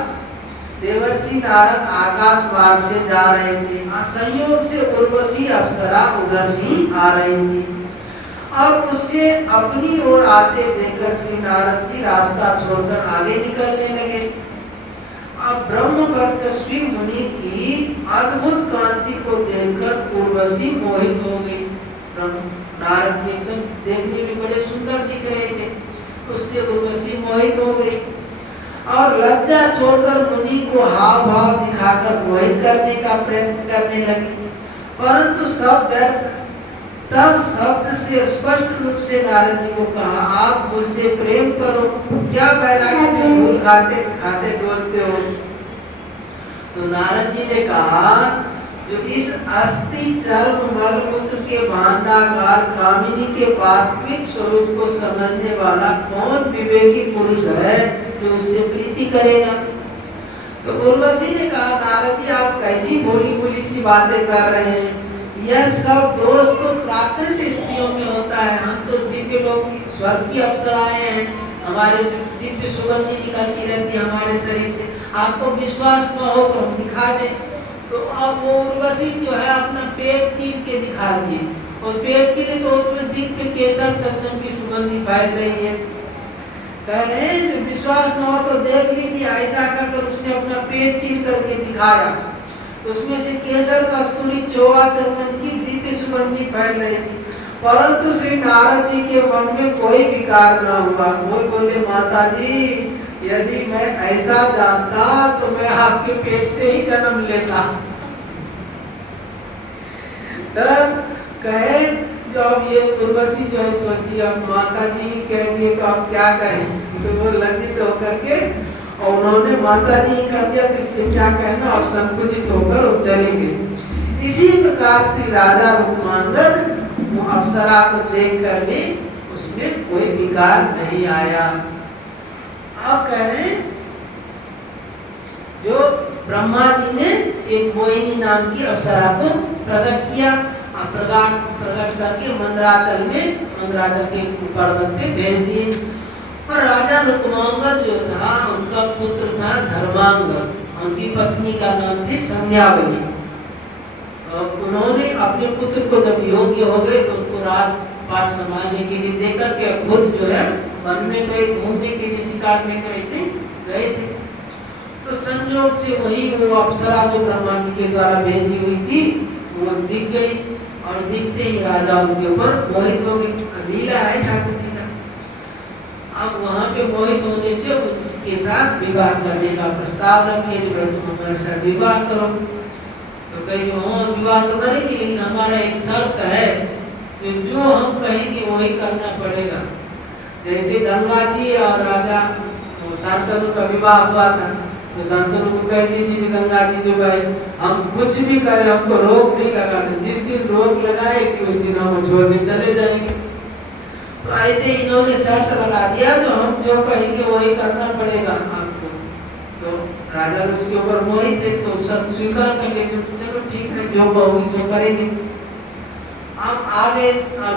देवर्षि नारद आकाश मार्ग से जा रहे थे, संयोग से उर्वशी अप्सरा उधर ही आ रही थी। अब उससे अपनी ओर आते देखकर श्री नारद जी रास्ता छोड़कर आगे निकलने लगे। अब ब्रह्म वर्चस्वी मुनि की अद्भुत कांति को देखकर उर्वशी मोहित हो गई। नारद जी एकदम देखने में बड़े सुंदर दिख रहे थे, उससे उर्वशी मोहित हो गई और लज्जा छोड़कर मुनि को हाव भाव दिखाकर मोहित करने का प्रयत्न करने लगी, परंतु सब व्यर्थ। तब शब्द से स्पष्ट रूप से नारद जी को कहा, आप मुझसे प्रेम करो, क्या वैराग्य में भूल खाते डोलते हो। तो नारद जी ने कहा, जो इस अस्थि चर्म मलमूत्र के भांडागार कामिनी के वास्तविक स्वरूप को समझने वाला कौन विवेकी पुरुष है जो उससे प्रीति करेगा। तो उर्वशी ने कहा, नारद जी आप कैसी भोली भोली सी बातें कर रहे हैं, यह सब दोष तो प्राकृत स्त्रियों में होता है, हम तो दिव्य लोग स्वर्ग की अप्सराएं हैं, हमारे से दिव्य सुगंधी निकलती रहती है हमारे शरीर से, आपको विश्वास न हो तो हम दिखा दें। तो अब वो उर्वशी जो है अपना पेट चीर के दिखा दिए, और पेट चीरे तो उसमें दिव्य केसर चंदन की सुगंधी फैल रही है। कह रहे हैं विश्वास न हो तो देख लीजिए, ऐसा कर उसने अपना पेट चीर करके दिखाया, तो उसमें से केसर कस्तूरी चौवा चंदन की दिव्य सुगंधी फैल रही थी, परंतु श्री नारद जी के मन में कोई विकार न हुआ। वो बोले, माता जी यदि मैं ऐसा जानता तो मैं आपके पेट से ही जन्म लेता। तब कहे जो अब ये उर्वशी जो है सोची, अब माता जी ही कह दिए तो आप क्या करें। तो वो लज्जित होकर के और उन्होंने माता जी कह दिया तो इससे क्या कहना, और संकुचित होकर वो चले गए। इसी प्रकार से राजा रुक्मांगद वो अप्सरा को देख कर भी उसमें कोई विकार नहीं आया। अब कह रहे जो ब्रह्मा जी ने एक मोहिनी नाम की अप्सरा को प्रकट किया और प्रकट करके मंदराचल के पर्वत पे भेज दिए। और राजा रुक्मांगद जो था उनका पुत्र था धर्मांगद, उनकी पत्नी का नाम थी संध्यावली। तो उन्होंने अपने पुत्र को जब योग्य हो गए तो उनको राजपाट संभालने के लिए देकर के खुद जो है वन में गए, घूमने के लिए शिकार करने ऐसे गए थे। तो संयोग से वही वो अप्सरा जो ब्रह्मा जी के द्वारा भेजी हुई थी वो दिख गई और दिखते ही राजा उनके ऊपर मोहित हो गए। लीला है ठाकुर जी का। अब वहां पे मोहित होने से उसके साथ विवाह करने का प्रस्ताव रखे जो भाई तुम हमारे साथ विवाह करो। तो कही हाँ विवाह तो करेंगे लेकिन हमारा एक शर्त है कि जो हम कहेंगे वही करना पड़ेगा। जैसे गंगा जी और राजा शांतनु का विवाह हुआ था तो शांतनु को कह दीजिए गंगा जी जो भाई हम कुछ भी करें हमको रोक नहीं लगाना, जिस दिन रोक लगाए कि उस दिन हम छोड़ने चले जाएंगे। तो ऐसे इन्होंने शर्त लगा दिया जो हम जो कहेंगे वही करना पड़ेगा आपको। तो राजा उसके ऊपर मोहित थे तो शर्त स्वीकार कर लिए, चलो ठीक है जो कहोगी सो करेंगे। अब आगे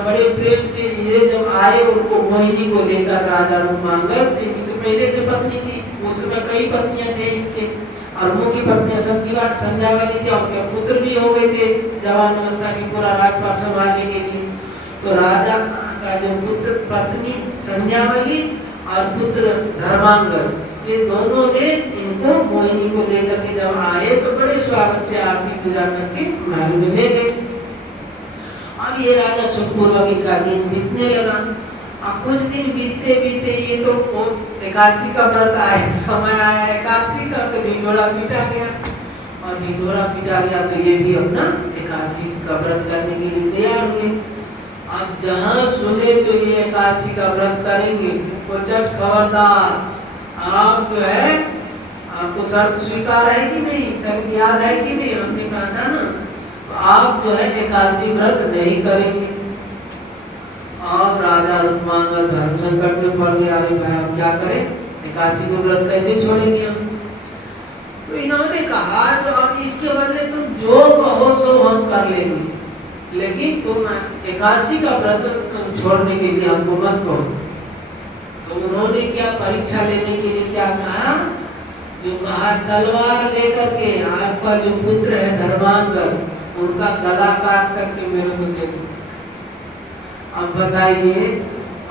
बड़े प्रेम से ये जब आए उनको मोहिनी को लेकर राजा रुक्मांगद, इनकी तो पहले से पत्नी थी, उस समय कई पत्नियां थे इनके और मुख्य पत्नियां संध्यावली थी, उनके पुत्र भी हो गए थे जवान अवस्था में पूरा राजपाट संभालने के लिए। तो राजा का जो पुत्र पत्नी संध्यावली और पुत्र धर्मांगद ये दोनों ने इनको मोहिनी को लेकर के जब आए तो बड़े स्वागत से आरती पूजा करके महल में ले गए। अब ये राजा सुखपूर्वक का दिन बीतने लगा। अब कुछ दिन बीतते बीतते ये तो एकादशी का व्रत आया, समय आया एकादशी का, तो ढिंढोरा पीटा गया और ढिंढोरा पीटा गया तो ये भी अपना एकादशी का व्रत करने के लिए तैयार हुए। अब जहाँ सुने जो ये एकादशी का व्रत करेंगे वो चट खबरदार, आप जो है आपको शर्त स्वीकार है कि नहीं, शर्त याद है कि नहीं, हमने कहा था ना, तो आप जो है एकादशी व्रत नहीं करेंगे। अब राजा रुक्मांगद धर्म संकट में पड़ गया, अरे भाई अब क्या करें, एकादशी को व्रत कैसे छोड़ेंगे हम। तो इन्होंने कहा जो अब इसके बदले तुम जो कहो सो हम कर लेंगे, लेकिन तुम एकादशी का व्रत छोड़ने के लिए हमको मत कहो। तो उन्होंने क्या परीक्षा लेने के लिए क्या कहा, जो कहा तलवार लेकर के आपका जो पुत्र है धर्मांगद उनका गला काट करके मेरे को दे दो। अब बताइए,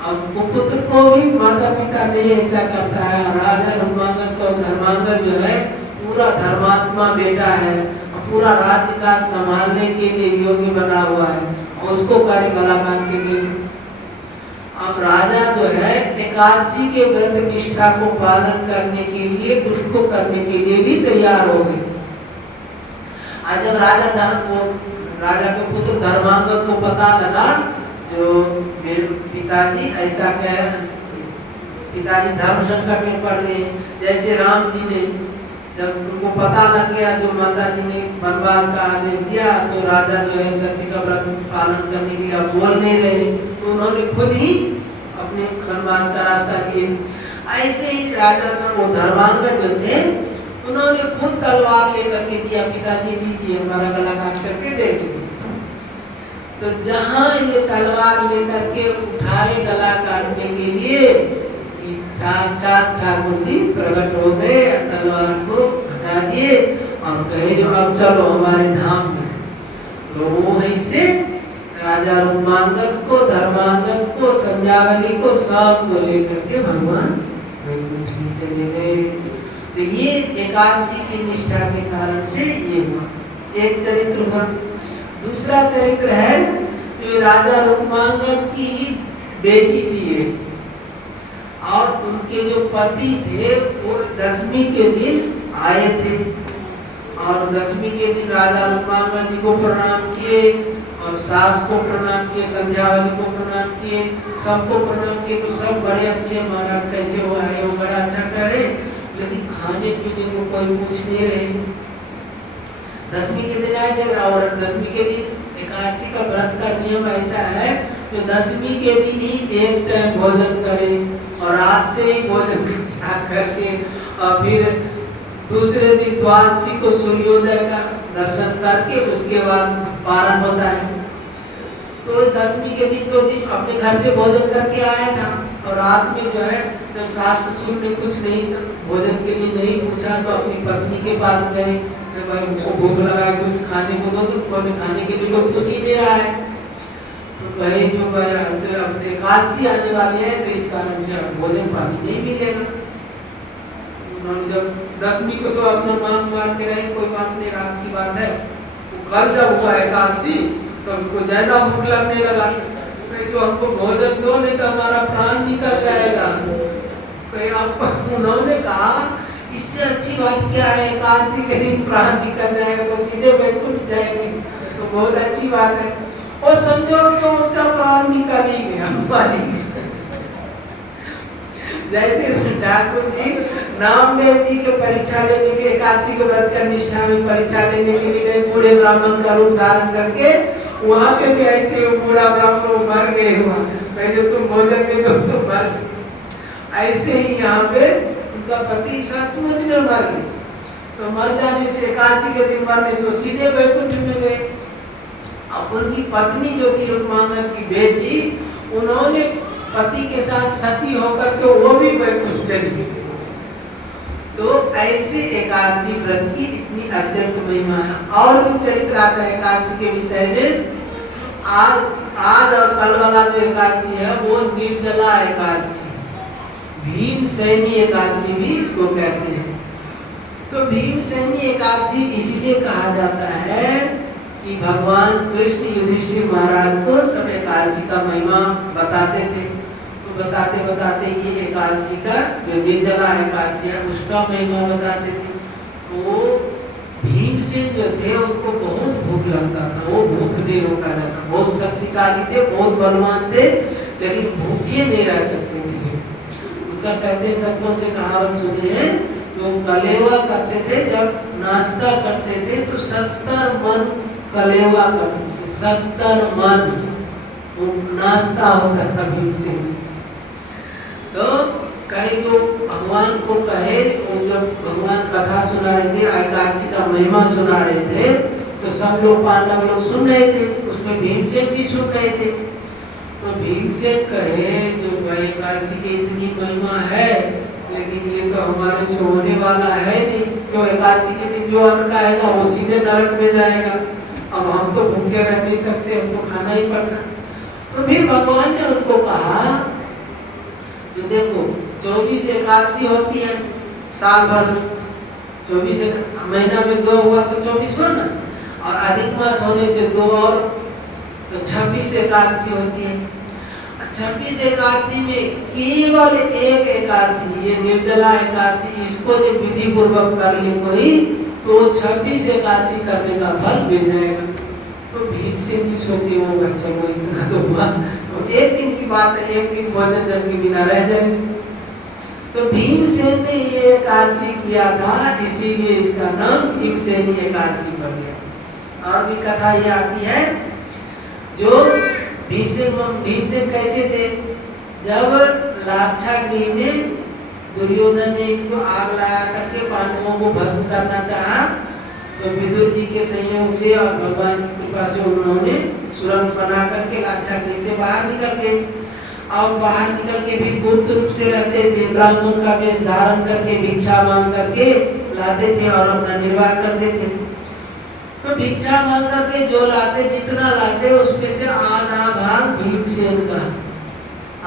अब वो पुत्र को भी माता पिता नहीं ऐसा करता है, राजा रुक्मांगद को धर्मांगद जो है पूरा धर्मात्मा बेटा है और पूरा राज्य का संभालने के लिए योग्य बना हुआ है और उसको करे गला काट के दे। अब राजा जो है एकादशी के व्रत निष्ठा को पालन करने के लिए उसको करने के लिए भी तैयार हो गए। आज जब राजा के पुत्र धर्मांगद को पता लगा जो मेरे पिताजी ऐसा कह, पिताजी धर्म संकट में पड़ गए, जैसे राम जी ने जब उनको पता लग गया जो माता जी ने वनवास का आदेश दिया तो राजा जो है सत्य का व्रत पालन करने के लिए बोल नहीं रहे, तो उन्होंने खुद ही अपने वनवास का रास्ता किए। ऐसे ही राजा का वो धर्मांगद जो थे उन्होंने खुद तलवार लेकर के दिया, पिताजी दीजिए हमारा गला काट करके दे दीजिए। तो जहां ये तलवार लेकर के उठाए गला काटने के लिए साक्षात ठाकुर जी प्रकट हो गए, तलवार को हटा दिए और कहे जो अब चलो हमारे धाम में। तो वहीं से राजा रुक्मांगद को, धर्मांगद को, संध्यावली को सबको लेकर के भगवान वैकुंठ में चले गए। तो ये एकादशी की निष्ठा के कारण से ये हुआ, एक चरित्र हुआ। दूसरा चरित्र है जो राजा रुक्मांगद की बेटी थी ये, और उनके जो पति थे वो दशमी के दिन आए थे और दशमी के दिन राजा रुक्मांगद जी को प्रणाम किए और सास को प्रणाम किए, संध्यावली को प्रणाम किए, सबको प्रणाम किए। तो सब बड़े अच्छे, महाराज कैसे हुआ है, वो बड़ा अच्छा कह रहे, लेकिन खाने पीने को कोई पूछ नहीं रहे। दशमी के दिन आए थे और दशमी के दिन एकादशी का व्रत का नियम ऐसा है जो दशमी के दिन ही एक टाइम भोजन करे और रात से ही भोजन त्याग करके और फिर दूसरे दिन द्वादशी को सूर्योदय का दर्शन करके उसके बाद पारण होता है। तो दशमी के दिन तो अपने घर से भोजन करके आया था और रात में जो है जब सास ससुर ने कुछ नहीं भोजन के लिए नहीं पूछा तो अपनी पत्नी के पास गए, भाई उनको भूख लगा है कुछ खाने को दो, तो खाने के लिए कोई पूछ ही नहीं रहा है। तो कहे जो भाई अब एकादशी आने वाली है तो इस कारण से भोजन पानी नहीं मिलेगा। उन्होंने जब दशमी को तो अपना मांग मार के रहे, कोई बात नहीं, रात की बात है। कल जब हुआ एकादशी तो उनको ज्यादा भूख लगने लगा, जो हमको भोजन दो नहीं तो हमारा प्राण निकल जाएगा। उन्होंने कहा इससे अच्छी बात क्या है, एकादशी के दिन प्राण निकल जाएगा तो सीधे बैकुंठ जाएंगे, तो बहुत अच्छी बात है। और संजोग से उसका प्राण निकल ही गया। जैसे ठाकुर जी नामदेव जी के परीक्षा लेने के, एकादशी के व्रत का निष्ठा में परीक्षा लेने के लिए गए, बूढ़े ब्राह्मण का रूप धारण करके, वहाँ पे भी ऐसे बूढ़ा ब्राह्मण मर गए, वहाँ तुम भोजन में तुम मर, ऐसे ही यहाँ पे उनका पति सचमुच में मर गए। तो मर जाने से, एकादशी के दिन मरने से वो सीधे बैकुंठ में गए। अब उनकी पत्नी जो थी रुक्मांगद की बेटी, उन्होंने पति के साथ सती होकर के वो भी बैकुंठ चली गई। तो ऐसे एकादशी व्रत की इतनी अत्यंत महिमा है। और भी चरित्र आता है एकादशी के विषय में। आज और कल वाला जो एकादशी है वो निर्जला एकादशी, भीमसेनी एकादशी भी इसको कहते हैं। तो भीमसेनी एकादशी इसलिए कहा जाता है कि भगवान कृष्ण युधिष्ठिर महाराज को सब एकादशी का महिमा बताते थे। तो बताते बताते ये एकादशी का जो निर्जला एकादशी है उसका महिमा बताते थे। तो भीमसेन जो थे उनको बहुत भूख लगता था, वो भूख नहीं रोका जाता, बहुत शक्तिशाली थे, बहुत बलवान थे, लेकिन भूखे नहीं रह सकते थे। उनका कहते संतों से कहावत सुने हैं, जो कलेवा करते थे, जब नाश्ता करते थे तो 70 मन कलेवा करते थे, 70 मन वो नाश्ता होता था भीमसेन जी। तो कहीं जो भगवान को कहे, वो जब भगवान कथा सुना रहे थे, एकादशी का महिमा सुना रहे थे, तो सब लोग पांडव लोग सुन रहे थे, उसमें भीमसेन भी सुन रहे थे। तो भीमसेन कहे जो भाई एकादशी की इतनी महिमा है, लेकिन ये तो हमारे से होने वाला है नहीं, तो एकादशी के दिन जो अन्न खाएगा वो सीधे नरक में जाएगा, अब हम तो भूखे रह नहीं सकते, हम तो खाना ही पड़ता। तो फिर भगवान ने उनको कहा जो देखो 24 एकादशी होती है साल भर में, 24 महीना में 2 हुआ तो 24 हुआ ना, और अधिक मास होने से 2 और, तो 26 एकादशी होती है। 26 एकादशी में केवल एक एकादशी, ये निर्जला एकादशी, इसको जो विधि पूर्वक कर ले कोई तो 26 एकादशी करने का फल मिल जाएगा। तो भीमसेन जी सोचे होगा चलो इतना तो हुआ, तो एक दिन की बात है, एक दिन भोजन जल के बिना रह जाएंगे। तो भीमसेन ने ये एकादशी किया था, इसीलिए इसका नाम भीमसेनी एकादशी पड़ गया। और भी कथा ये आती है जो भीमसेन कैसे थे, जब लाक्षागृह में दुर्योधन ने इनको आग लगा करके पांडवों को भस्म करना चाहा, तो विदुर जी के संयोग से और भगवान की कृपा से उन्होंने सुरंग बना करके लाक्षागृह से बाहर निकल गए, और बाहर निकल के भी गुप्त रूप से रहते थे, ब्राह्मण का वेश धारण करके भिक्षा मांग करके लाते थे और अपना निर्वाह करते थे। तो भिक्षा मांग करके जो लाते, जितना लाते उसमें से आधा भाग भीमसेन का,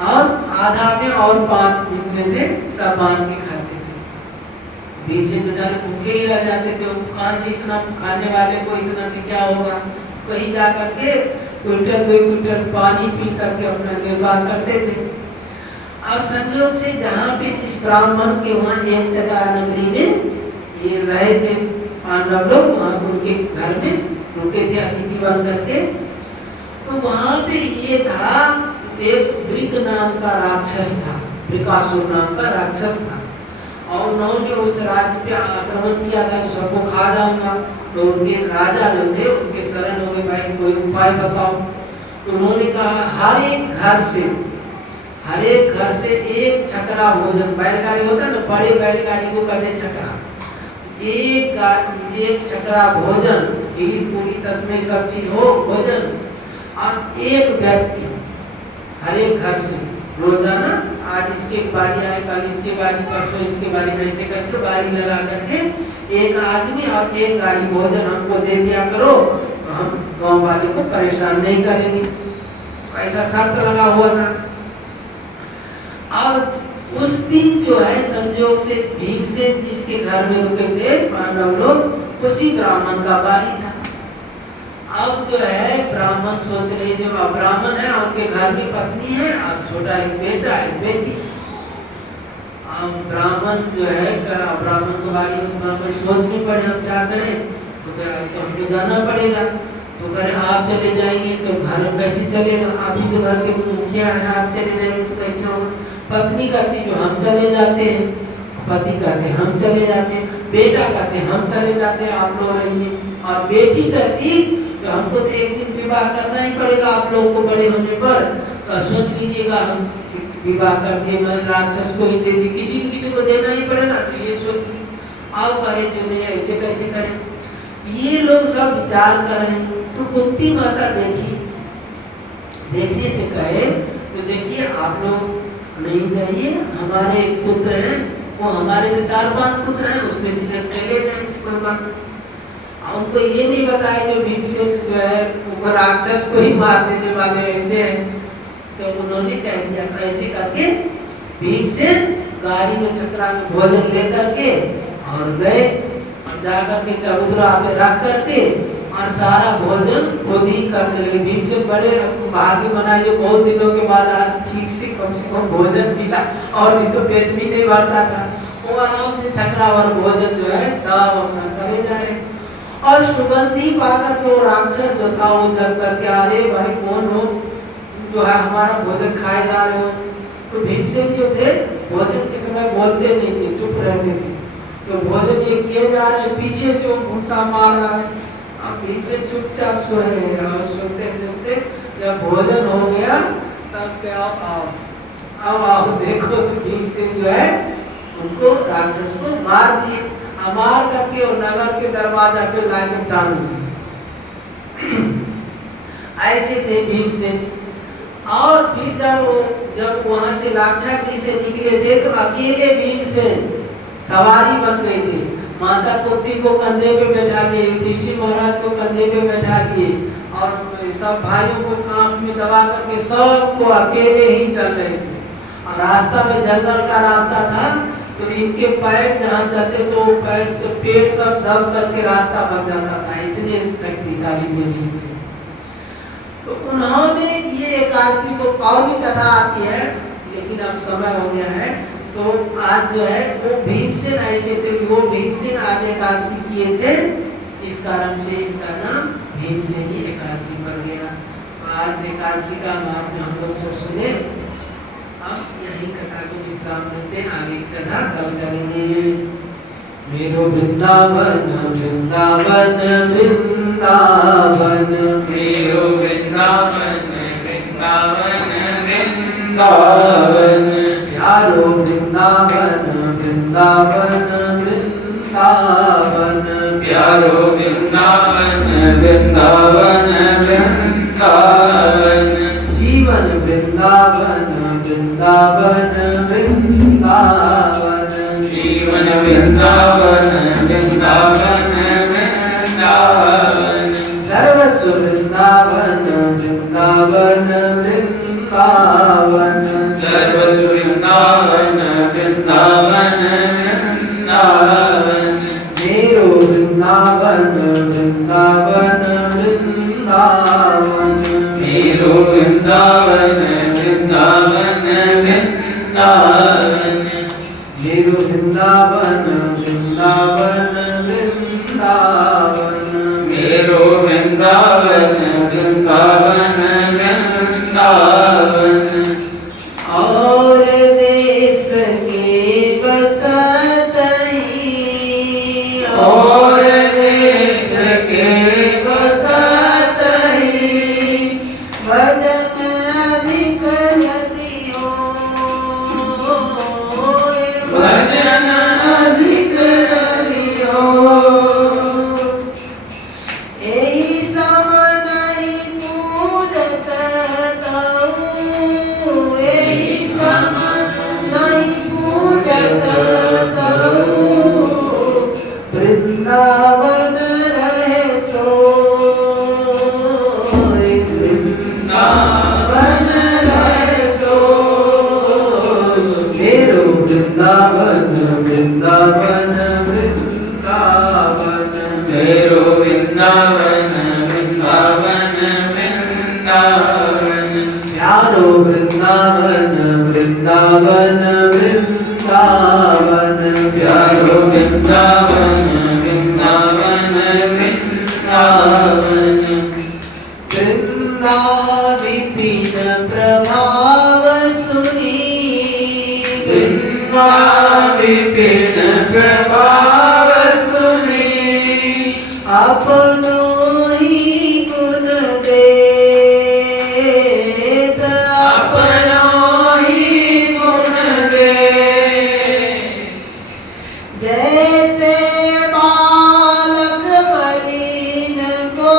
और आधा में और 5 जितने थे सब बांट के खाते थे। भीमसेन बेचारे भूखे ही रह जाते थे, कहाँ से इतना खाने वाले को इतना से क्या होगा, कहीं जा करके क्विंटल 2 क्विंटल पानी पी करके अपना निर्वाह करते थे। अब संयोग से जहाँ पे जिस ब्राह्मण के वहाँ एक जगह नगरी में ये रहे थे पांडव लोग, वहाँ उनके घर में रुके थे अतिथि बन करके। तो वहाँ पे ये था, एक वृक नाम का राक्षस था, वृकासुर नाम का राक्षस था, और उन्होंने उस राज्य पे आक्रमण किया था, सबको खा जाऊंगा। तो उनके राजा जो थे उनके शरण हो गए, भाई कोई उपाय बताओ। तो उन्होंने कहा हर एक घर से एक छकरा भोजन, बैलगाड़ी होता है ना, बड़े बैलगाड़ी को कहते छकरा, एक छकरा भोजन, खीर पूरी तस्में सब चीज हो भोजन, और एक व्यक्ति हर एक घर से रोजाना, आज इसके बारी आए, कल इसके बारी, परसों इसके बारी, वैसे करके बारी लगा करके एक आदमी और एक गाड़ी भोजन हमको दे दिया करो, तो हम गांव वाले को परेशान नहीं करेंगे। ऐसा शर्त लगा हुआ था। अब उस दिन जो है संयोग से भीमसेन जिसके घर में रुके थे पांडव लोग, उसी ब्राह्मण का बारी था। अब जो है ब्राह्मण सोच रहे, जो ब्राह्मण है उनके घर में पत्नी है और छोटा एक बेटा एक बेटी। अब ब्राह्मण जो है ब्राह्मण को बारी में सोच में पड़े हम क्या करें, तो क्या तो हमको जाना पड़ेगा। तो कहे आप चले जाएंगे तो घर कैसे चलेगा, आप ही तो घर के मुखिया है, आप चले जाएंगे तो कैसे होगा। पत्नी कहती जो हम चले जाते हैं, पति कहते हम चले जाते हैं, बेटा कहते हम चले जाते हैं, आप लोग रहिए। और बेटी कहती तो हमको तो एक दिन विवाह करना ही पड़ेगा आप लोगों को बड़े होने पर, तो सोच लीजिएगा हम विवाह कर दिए, मैं राक्षस को ही दे दी, किसी को देना ही पड़ेगा। तो ये सोच ली, आओ करे जो नहीं ऐसे कैसे करें। ये लोग सब विचार कर रहे हैं। तो कुंती माता देखने से कहे, तो देखिए आप लोग नहीं जाइए, हमारे एक पुत्र हैं, वो हमारे जो 4-5 पुत्र हैं उसमें से एक चले जाए, कोई बात। उनको ये नहीं बताया जो भीमसेन जो है वो राक्षस को ही मार देने वाले ऐसे हैं। तो उन्होंने कह दिया, ऐसे करके भीमसेन गाड़ी में छकरा में भोजन लेकर के और गए, और जाकर के चबूतरा पे रख करके और सारा भोजन खुद ही करने लगे। भीमसेन बड़े भाग्य बनाए, बहुत दिनों के बाद आज ठीक से कम भोजन मिला, और नहीं तो पेट भी नहीं भरता था। वो आराम से छकरा और भोजन जो है सब अपना करे जाए। और सुगंधी पाकर के वो राक्षस जो था वो जब करके, अरे भाई कौन हो जो है हमारा भोजन खाए जा रहे हो। तो भीमसेन जो थे भोजन के समय बोलते नहीं थे, चुप रहते थे। तो भोजन ये किए जा रहे, पीछे से वो घुसा मार रहा है, अब भीमसेन चुपचाप सो रहे हैं। और सोते सोते जब भोजन हो गया तब क्या, आओ देखो, तो भीमसेन जो है उनको राक्षस को मार दिए, मार करके और नगर के दरवाजा पे लाके टांग दिए। ऐसे थे भीमसेन। और फिर जब वहां से लाक्षागृह से निकले थे तो अकेले भीमसेन सवारी बन गए थे। माता कुंती को कंधे पे बैठा लिए, युधिष्ठिर महाराज को कंधे पे बैठा लिए, और सब भाइयों को कांख में दबा करके सबको अकेले ही चल रहे थे। और रास्ता में जंगल का रास्ता था, तो इनके पैर जहाँ चलते तो पैर से पेड़ सब दब करके रास्ता बन जाता था, इतने शक्तिशाली थे भीमसेन। तो उन्होंने ये एकादशी को, और भी कथा आती है लेकिन अब समय हो गया है, तो आज जो है वो भीमसेन ऐसे थे, वो भीमसेन आज एकादशी किए थे, इस कारण से इनका नाम भीमसेनी एकादशी पड़ गया। तो आज एकादशी का महात्म्य हम लोग सब सुने। अब यही कथा को विश्राम देते हैं, आगे कथा कल करेंगे। मेरो वृंदावन वृंदावन वृंदावन, मेरो वृंदावन वृंदावन वृंदावन, प्यारो वृंदावन वृंदावन वृंदावन, प्यारो वृंदावन वृंदावन वृंदावन, जीवन वृंदावन वृंदावन वृंदावन, जीवन वृंदावन वृंदावन वृंदावन, सर्वस्व वृंदावन वृंदावन वृंदावन, सर्वस्व वृंदावन वृंदावन वृंदावन, मेरो वृंदावन वृंदावन वृंदावन, मेरो वृंदावन वृंदावन वृंदावन, मेरो वृंदावन वृंदावन वृंदावन, मेरो वृंदावन वृंदावन वृंदावन, और देश के बसा वृंदावन रहे सोई, वृंदावन रहे सोई। मेरो वृंदावन वृंदावन वृंदावन, मेरो वृंदावन वृंदावन वृंदावन। प्यारो वृंदावन वृंदावन वृंदावन, प्यारो वृंदावन वृंदावन वृंदावन। वृंदाविपिन प्रभाव सुनी, वृंदाविपिन प्रभाव सुनी, अपनो ही गुण देत, अपनो ही गुण दे। जैसे बालक मलिन को,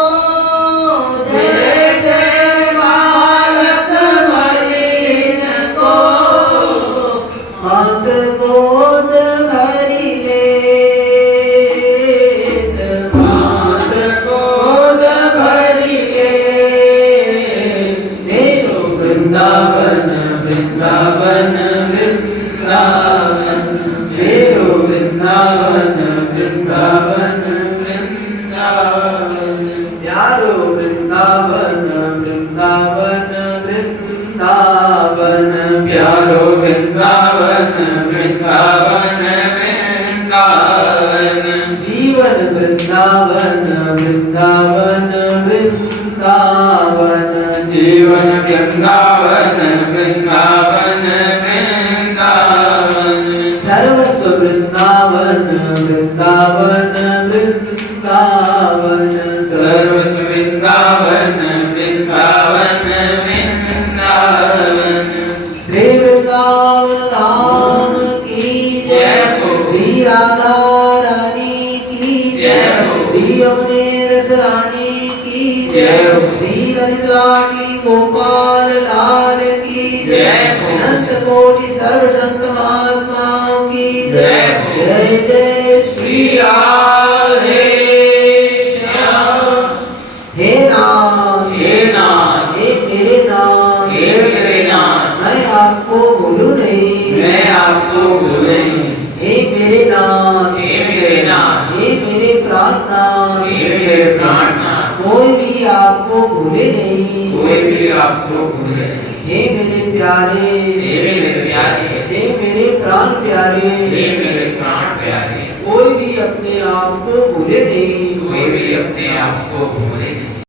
जैसे बालक मलिन को मात गोद भरी लेत, मात गोद भरी लेत। मेरो वृंदावन वृंदावन वृंदावन, मेरो वृंदावन वृंदावन वृंदावन। प्यारो वृंदावन वृंदावन वृंदावन, प्यारो वृंदावन वृंदावन वृंदावन। जीवन वृंदावन वृंदावन वृंदावन, जीवन वृंदावन वृंदावन वृंदावन। सर्वस्व वृंदावन वृंदावन वृंदावन, सर्वस्व वृंदावन वृंदावन वृंदावन। श्री वृंदावन धाम की जय, श्री राधा रानी की जय, श्री यमुने रस रानी की जय, श्री ललित लाडली गोपाल लाल की जय, अनंत कोटि सर्व संत महात्माओं की जय। जय जय श्री राधे श्याम। हे नाथ, हे नाथ, हे मेरे नाथ, हे मेरे नाथ, मैं आपको भूलूं नहीं, मैं आपको भूलूं नहीं। हे मेरे नाथ, हे मेरे नाथ, हे मेरे प्रार्थनाथ, हे मेरे प्राणनाथ, कोई भी आपको भूले नहीं, कोई भी आपको भूले नहीं। हे मेरे प्यारे, हे मेरे प्यारे, हे मेरे प्राण प्यारे, हे मेरे प्राण प्यारे, कोई भी अपने आप को भूले नहीं। कोई भी अपने आप को भूले नहीं।